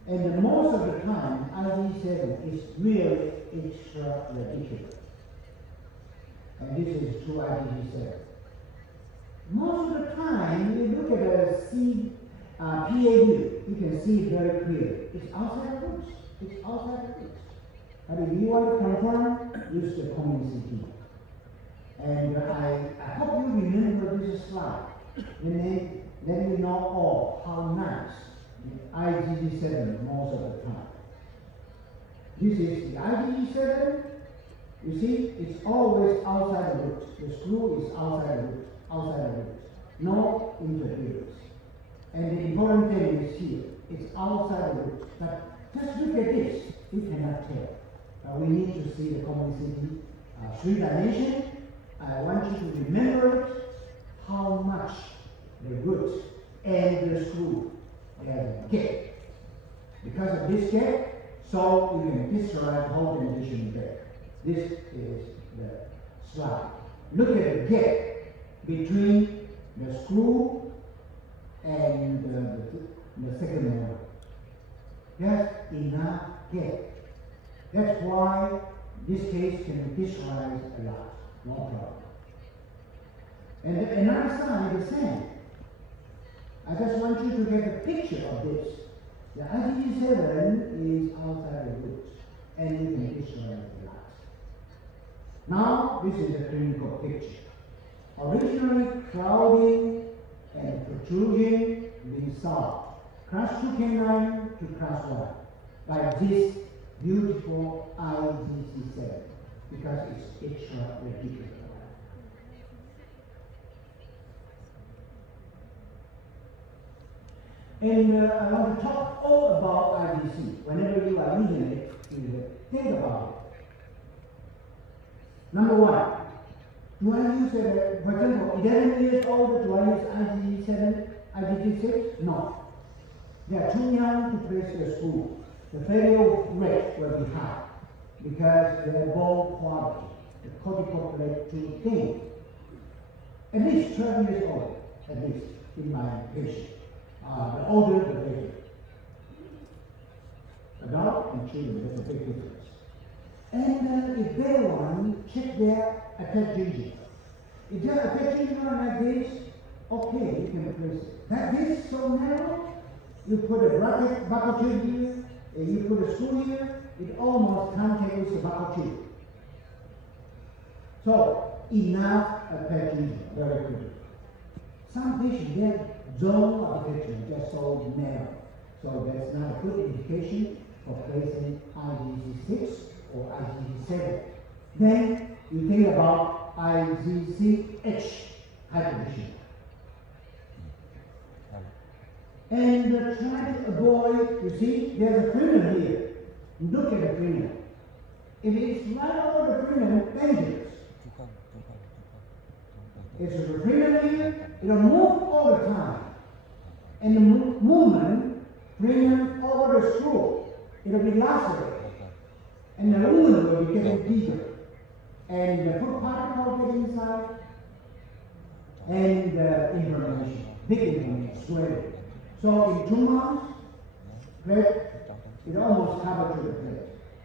And most of the time, IGC7 is really extra ridiculous. And this is 2 IGC7. Most of the time, you look at a PA view, you can see it very clearly. It's outside the roots. It's outside the roots. But if you want to confirm, use the common CT. And I hope you remember this slide. And then let me know how nice the IGG7 most of the time. This is the IGG7. You see, it's always outside the roots. The screw is outside the roots. Outside the roots. No interference. And the important thing is here. It's outside the roots. But just look at this. We cannot tell. We need to see the complexity. 3 dimension. I want you to remember how much the root and the screw have a gap. Because of this gap, so you can describe the whole condition there. This is the slide. Look at the gap between the screw and the second molar. That's enough gap. That's why this case can be visualized a lot, no problem. And another side is the same. I just want you to get a picture of this. The IgG7 is outside the root, and you can visualize a lot. Now, this is a clinical picture. Originally, clouding and protrusion being solved. Class 2 canine to class 1. Like this beautiful IgG7, because it's extra reticular. And I want to talk all about IgG. Whenever you are using it, you think about it. Number one, do I use, for example, 11 years old, do I use IgG7, IgG6? No. They are too young to place their school. The failure rate will be high because their bone quality, the cortical plate too thin. At least 12 years old, at least, in my patient. The older, the better. Adult and children, there's a big difference. And if they want, check their attack ginger. If their attack ginger like this, okay, you can place it. Like this, so narrow, you put a buckle tube here, and you put a screw here, it almost contains the buckle tube. So, enough attack ginger, very good. Some patients, their zone of attachment just so narrow. So that's not a good indication for placing IgG6 or IgG7. Then you think about IgCH hypertension. And try to avoid, you see, there's a frenum here. Look at the frenum. If it's right over the frenum, dangerous. It's a frenum here, it'll move all the time. And the movement, frenum over the screw, it'll be lacerated. And the wound will be getting deeper. And the foot particle will get inside. And inflammation, big inflammation, swelling. So in 2 months, it almost covered to the plate.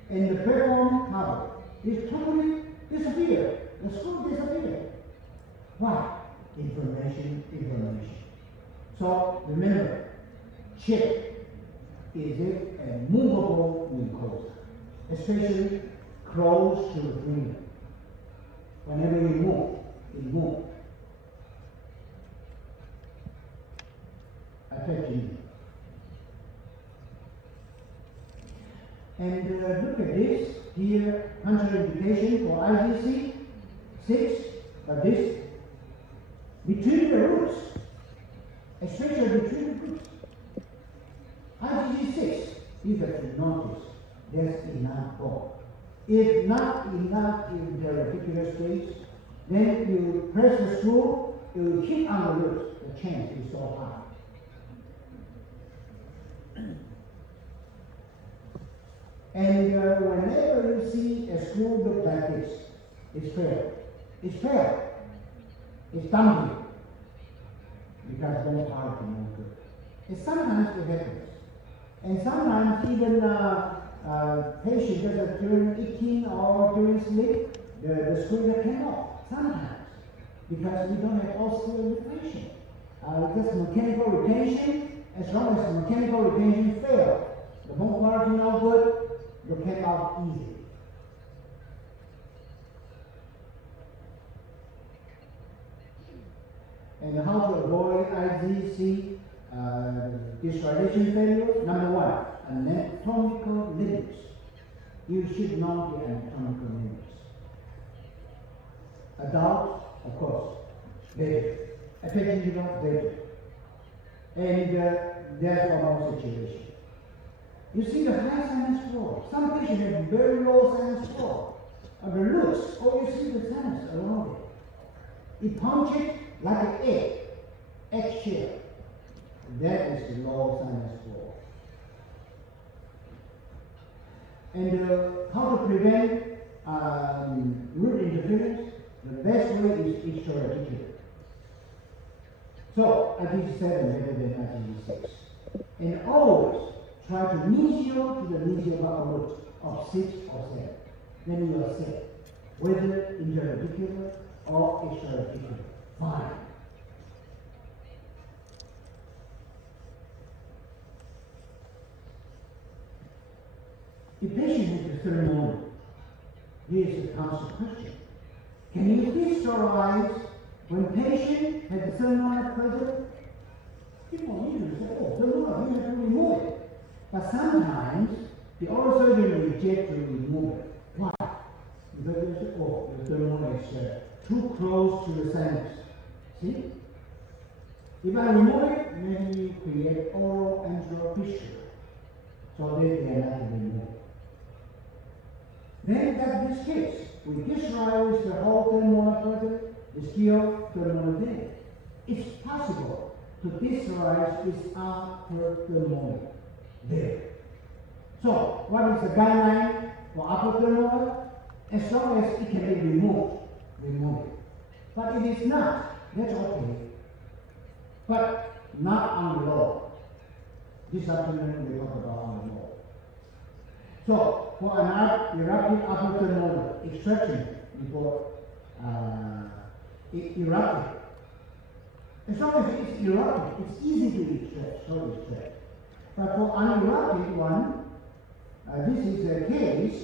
And the platform covered. It totally disappeared. The screw disappeared. Why? Inflammation. So remember, check, is it a movable mucosa? Especially close to the frenum. Whenever you move, it moves. Affecting. And look at this, here, contraindication for IgG6, but this, between the roots, especially between the roots. IgG6, you have to notice there's enough bone. If not enough in the reticular space, then you press the screw, you hit on the roots, the chance is so high. And whenever you see a screw look like this, it's failed. It's failed. It's dumping. Because bone quality is not good. And sometimes it happens. And sometimes even patients just during eating or during sleep, the screw that came off. Sometimes. Because we don't have osteoinflation. Just mechanical retention, as long as the mechanical retention fails, the bone quality not good, you came out easily. And how to avoid IgG dysregulation failure? Number one, anatomical limits. You should know the anatomical limits. Adults, of course, better. Affecting better. And there's one more situation. You see the high sinus floor. Some patients have very low sinus floor. The roots, or you see the sinus around it. It punctured like an egg shell. That is the low sinus floor. And how to prevent root interference? The best way is extrareticular. So IT7 better than IT6. And always try to mesial to the mesial upper root of 6 or 7. Then you are set, whether interradicular or extraradicular. Fine. The patient has a thermometer. Here comes the question. Can you visualize when patient has a thermometer present? People usually say, oh, thermometer, you have to remove it. But sometimes the oral surgeon reject to remove it. Why? Because they say, oh, the thermometer is too close to the sinus. See? If I remove it, maybe you create oral enteral fissure. So they are not removed. Then that's this case. We visualize the whole thermometer, the skill thermometer. It's possible to visualize this upper thermometer there. So, what is the guideline for upper thermometer? As long as it can be removed, remove it. But if it's not, that's okay. But not on the low. This afternoon we talk about on the low. So, for an eruptive upper thermometer, extraction before it erupted. As long as it's erupted, it's easy to extract, so extract. But for unerupted one, this is a case,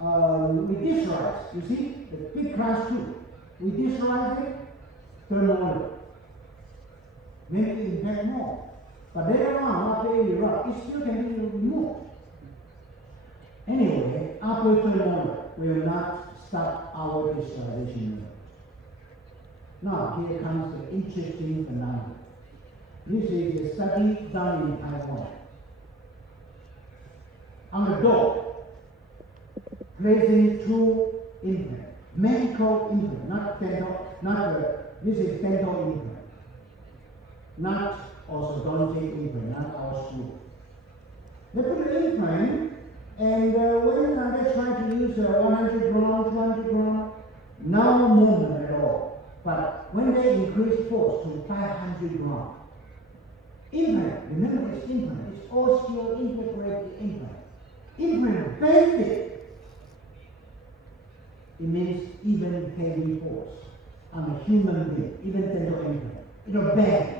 we visualize. You see, the big class 2. We visualize it, thermometer. Maybe in fact more. But later on, after it erupts, it still can be removed. Anyway, upper thermometer will not stop our visualization. Now, here comes the interesting phenomenon. This is a study done in Taiwan. On the door, placing 2 implants, medical implant, not dental, this is dental implant, not orthodontic implant, not our school. They put an implant, and when they try to use 100 gram, 200 gram, no movement at all. But when they increase force to 500 gram, implant, remember it's implant, it's osteo-integrated implant. Implant bend it. It means even heavy force on a human being, even dental implant. It'll bend.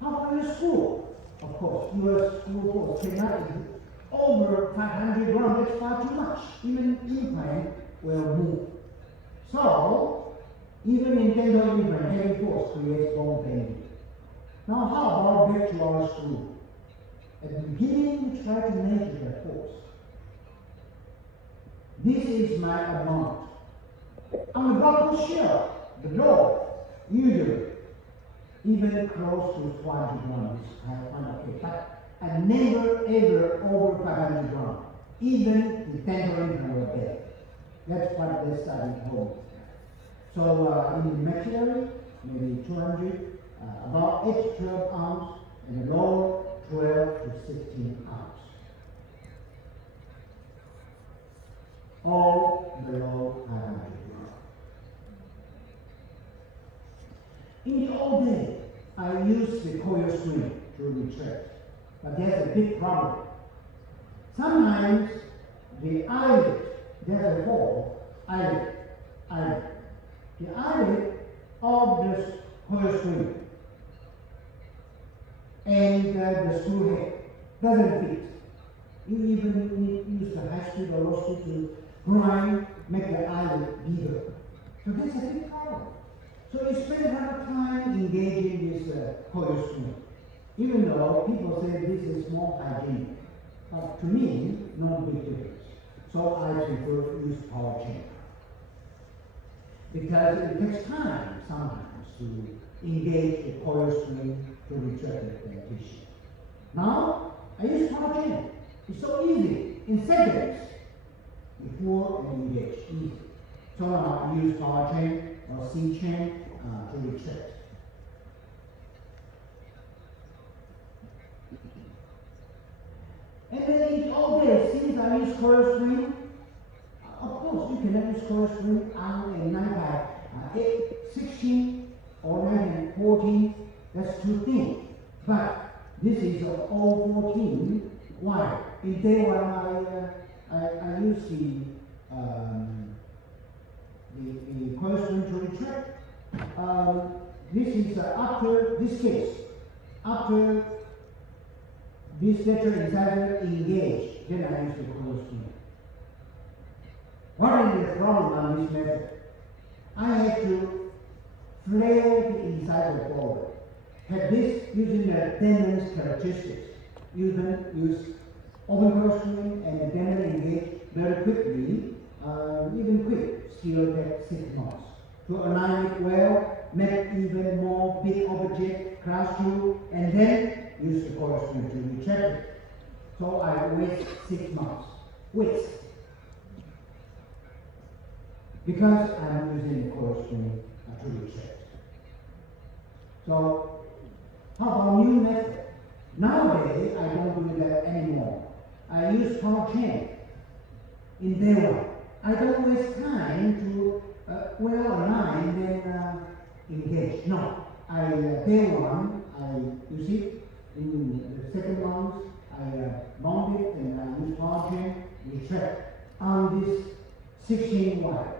How about your school? Of course, your school force cannot over 500 grams, that's far too much. Even implant will move. So, even in dental implant, heavy force creates bone bending. Now, how about back to our school? At the beginning, we try to measure the force. This is my amount. On the buckle shelf, the door, usually, even close to 200 grams, okay, but I never ever over 500 grams. Even the dental implant will get. That's what they study told. So in the maxillary, maybe 200, about 8 to 12 ounce, and the lower 12 to 16 ounce. All below 500 grams. In the old days, I used the coil screen to retract. But there's a big problem. Sometimes the eyelid, there's a hole, eyelid. The eyelid of the coil screen and the screw head doesn't fit. You even need to use the high speed or low speed to grind, make the eyelid bigger. So that's a big problem. So you spend a lot of time engaging this coil screen. Even though people say this is more hygienic, but to me, no big difference. So I prefer to use power chain. Because it takes time sometimes to engage the coil screen to retract the tissue. Now, I use power chain. It's so easy. In seconds, you pull and engage, easy. So now I use power chain or C chain to retract. And then it's all there. Since I use coil screen, of course you can use coil screen on a 9 by 16 or 9 and 14. That's too thin. But this is all 14. Why? In day one, I use the corresponding track. This is after this case. After this letter is either engaged, then I use the corresponding. What is the problem on this method? I have to flare the incisor forward. Have this using the Damon's characteristics. You can use open corresponding and Damon engage very quickly, even quick, still take 6 months. To align it well, make even more big object, class 2, and then use the corresponding to recheck it. So I wait 6 months. Wait. Because I'm using the corresponding to recheck. So, how about new method? Nowadays, I don't do that anymore. I use power chain in day one. I don't waste time to well align then engage. No, day one, I use it. In the second month, I bond it and I use power chain, retract on this 16 wire.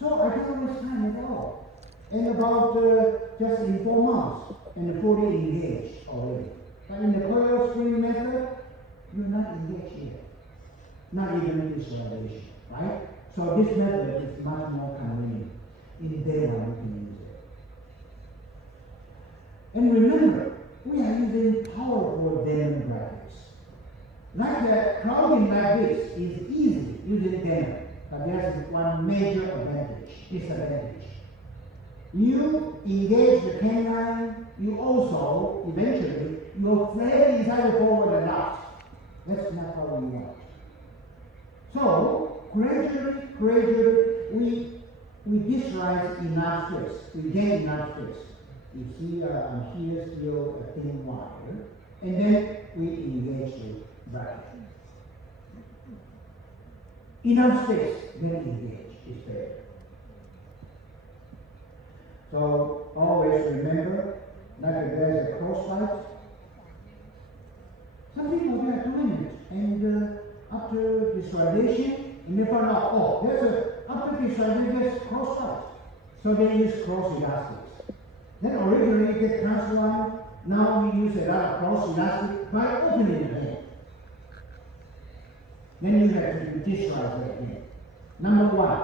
So I don't waste time at all. And about just in 4 months, and fully engaged already. But in the coil spring method, you're not engaged yet. Not even visualization, right? So this method is much more convenient. In day one, you can use it. And remember, we are using powerful Damon brackets. Like the crowding like this is easy using Damon, but there's one major disadvantage. You engage the canine, you also, eventually, you'll flare the incisor forward a lot. That's not what we want. So, gradually, we visualize enough space. We gain enough space. You see, I'm here still a thin wire, and then we engage the bracket. Enough space, then engage is better. So always remember that if there's a crossbite, some people they are doing it, and after visualization, and they find out, oh, after visualization there's crossbite. So they use cross elastics. Then originally you get transline, now we use a lot of cross elastic by opening the head. Then you have to visualize that again. Number one,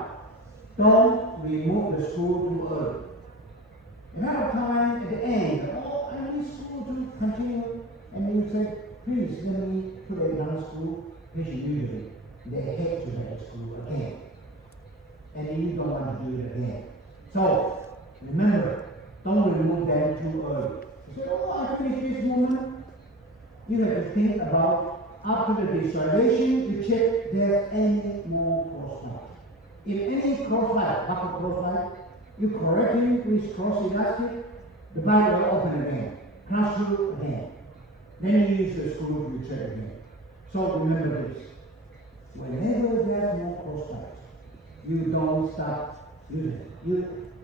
don't remove the screw too early. You have time at the end, oh, I need screw to continue, and you say, please let me put another screw, which usually they hate to have a screw again. And you don't want to do it again. So, remember, don't remove them too early. You say, oh, I finished this movement. You have to think about, after the visualization, you check there's any more crossbite. If any crossbite, upper crossbite, you correct it with cross elastic, the bite will open again. Cross through again. Then you use the screw to check again. So remember this. Whenever there's more crossbite, you don't stop using it. You,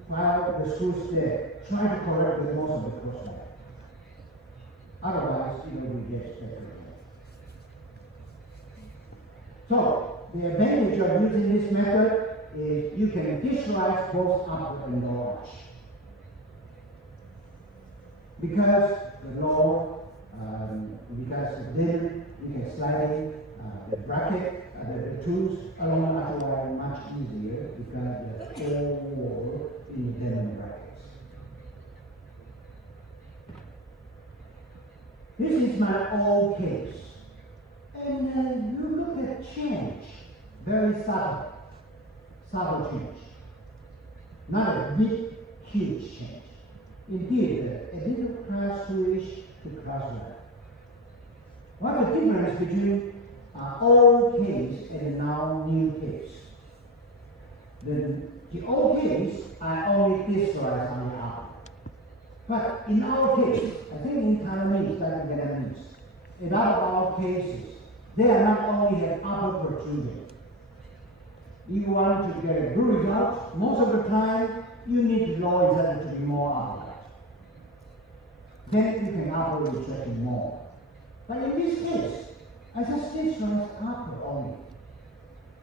while the screw's there, try to correct the most of the crossbite. Otherwise, you will get better again. So, the advantage of using this method is you can visualize both upper and lower arch. Because the lower, because the dim, you can slide in the bracket, the tools along the arch wire much easier because the whole wall in the Damon brackets. This is my old case. And you look at change, very subtle change. Not a big, huge change. Indeed, a little class 2-ish to class 1. What the difference between old case and now new case? The old case, I only visualize on the upper. But in our case, I think in Taiwanese, like Vietnamese, in our cases, they are not only have upper protrusion. You want to get a good result, most of the time, you need the lower examiner to be more upright. then you can operate the stretching more. But in this case, I just discharge upper only.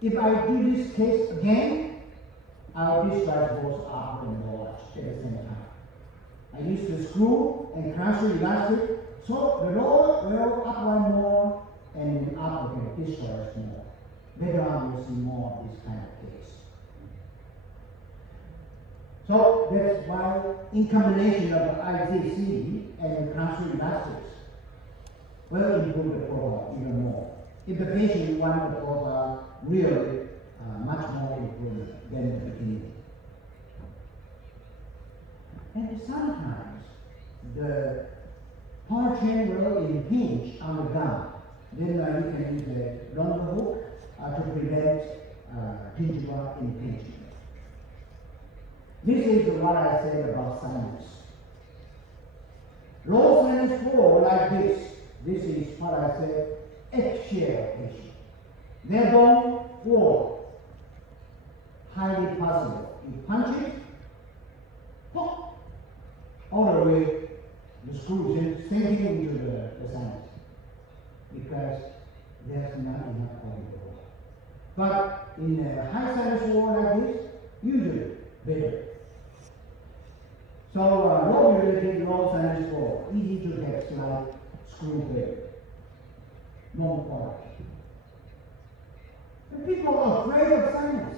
If I do this case again, I'll discharge both upper and lower at the same time. I use the screw and transfer elastic, so the lower will upright more and the upper can discharge more. Later on, you'll see more of this kind of case. So that's why, in combination of IZC and transfer elastics, will improve the profile even more. If the patient wants the profile really much more improvement than the beginning. And sometimes the power chain will impinge on the gum. Then you can use a longer hook to prevent gingival impingement. This is what I said about sinus. Low sinus flow like this. This is what I said, eggshell patient. Their bone flow highly possible. You punch it, pop, all the way the screws in, sinking into the sinus because there's not enough audio. But in a high sinus wall like this, usually better. So low related low sinus wall, easy to get like screw bed, no quality. The people are afraid of sinus.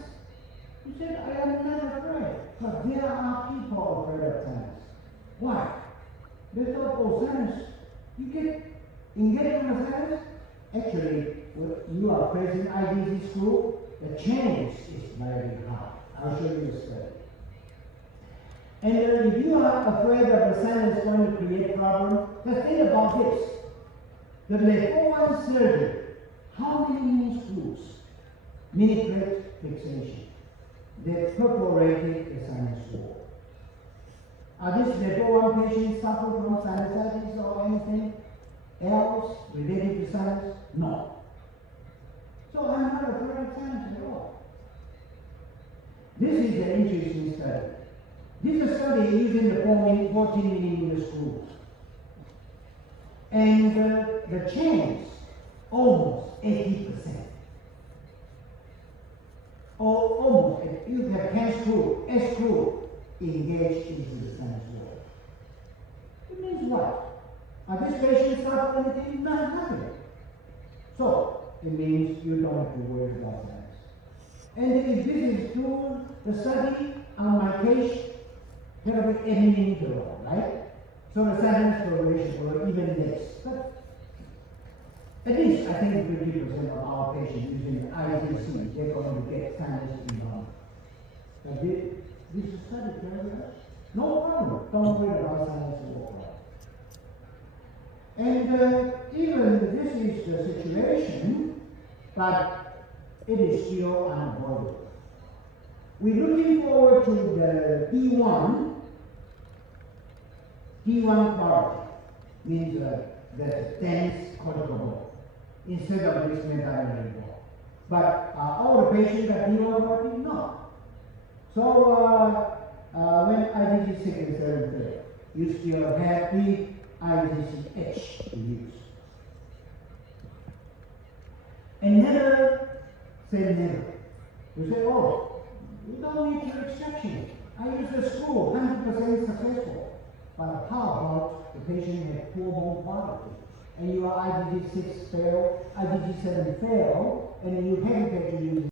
You said, I am not afraid. But there are people afraid of sinus. Why? They thought, oh, sinus, you get engaged on the sinus. Actually, when you are pressing IVC screw, the change is very high. I'll show you the study. And if you are afraid of the sinus going to create problem, just think about this. The P01 surgery, how many screws? Mini plate fixation. They perforated the sinus wall. Are these P01 patients suffer from sinusitis or anything else related to sinus? No. So I'm not afraid of sinus at all. This is an interesting study. This study using the 14 mm screw. And the change, almost 80%. Or almost, if you have 10 screw, a screw engaged into the sinus wall. It means what? Are these patients suffering anything? Nothing. So, it means you don't have to worry about sinus. And if this is true, the study on my case, there will be any interval, right? So the sinus correlation will even less. But at least I think 50% of our patients using IVC, they're going to get sinus involvement. But this study tells us, no problem, don't worry about sinus wall. And even this is the situation, but it is still unavoidable. We're looking forward to the D1 quality, means the dense cortical bone, instead of this metametric bone. But all the patients that D1 quality, no. So when IVC 6 and 7 fail, you still have the IVC H to use. And never say never. You say, oh, we don't need to extraction. I use the screw, 100% successful. But how about the patient had poor bone quality? And your IVC 6 fail, IVC 7 fail, and you hesitate to use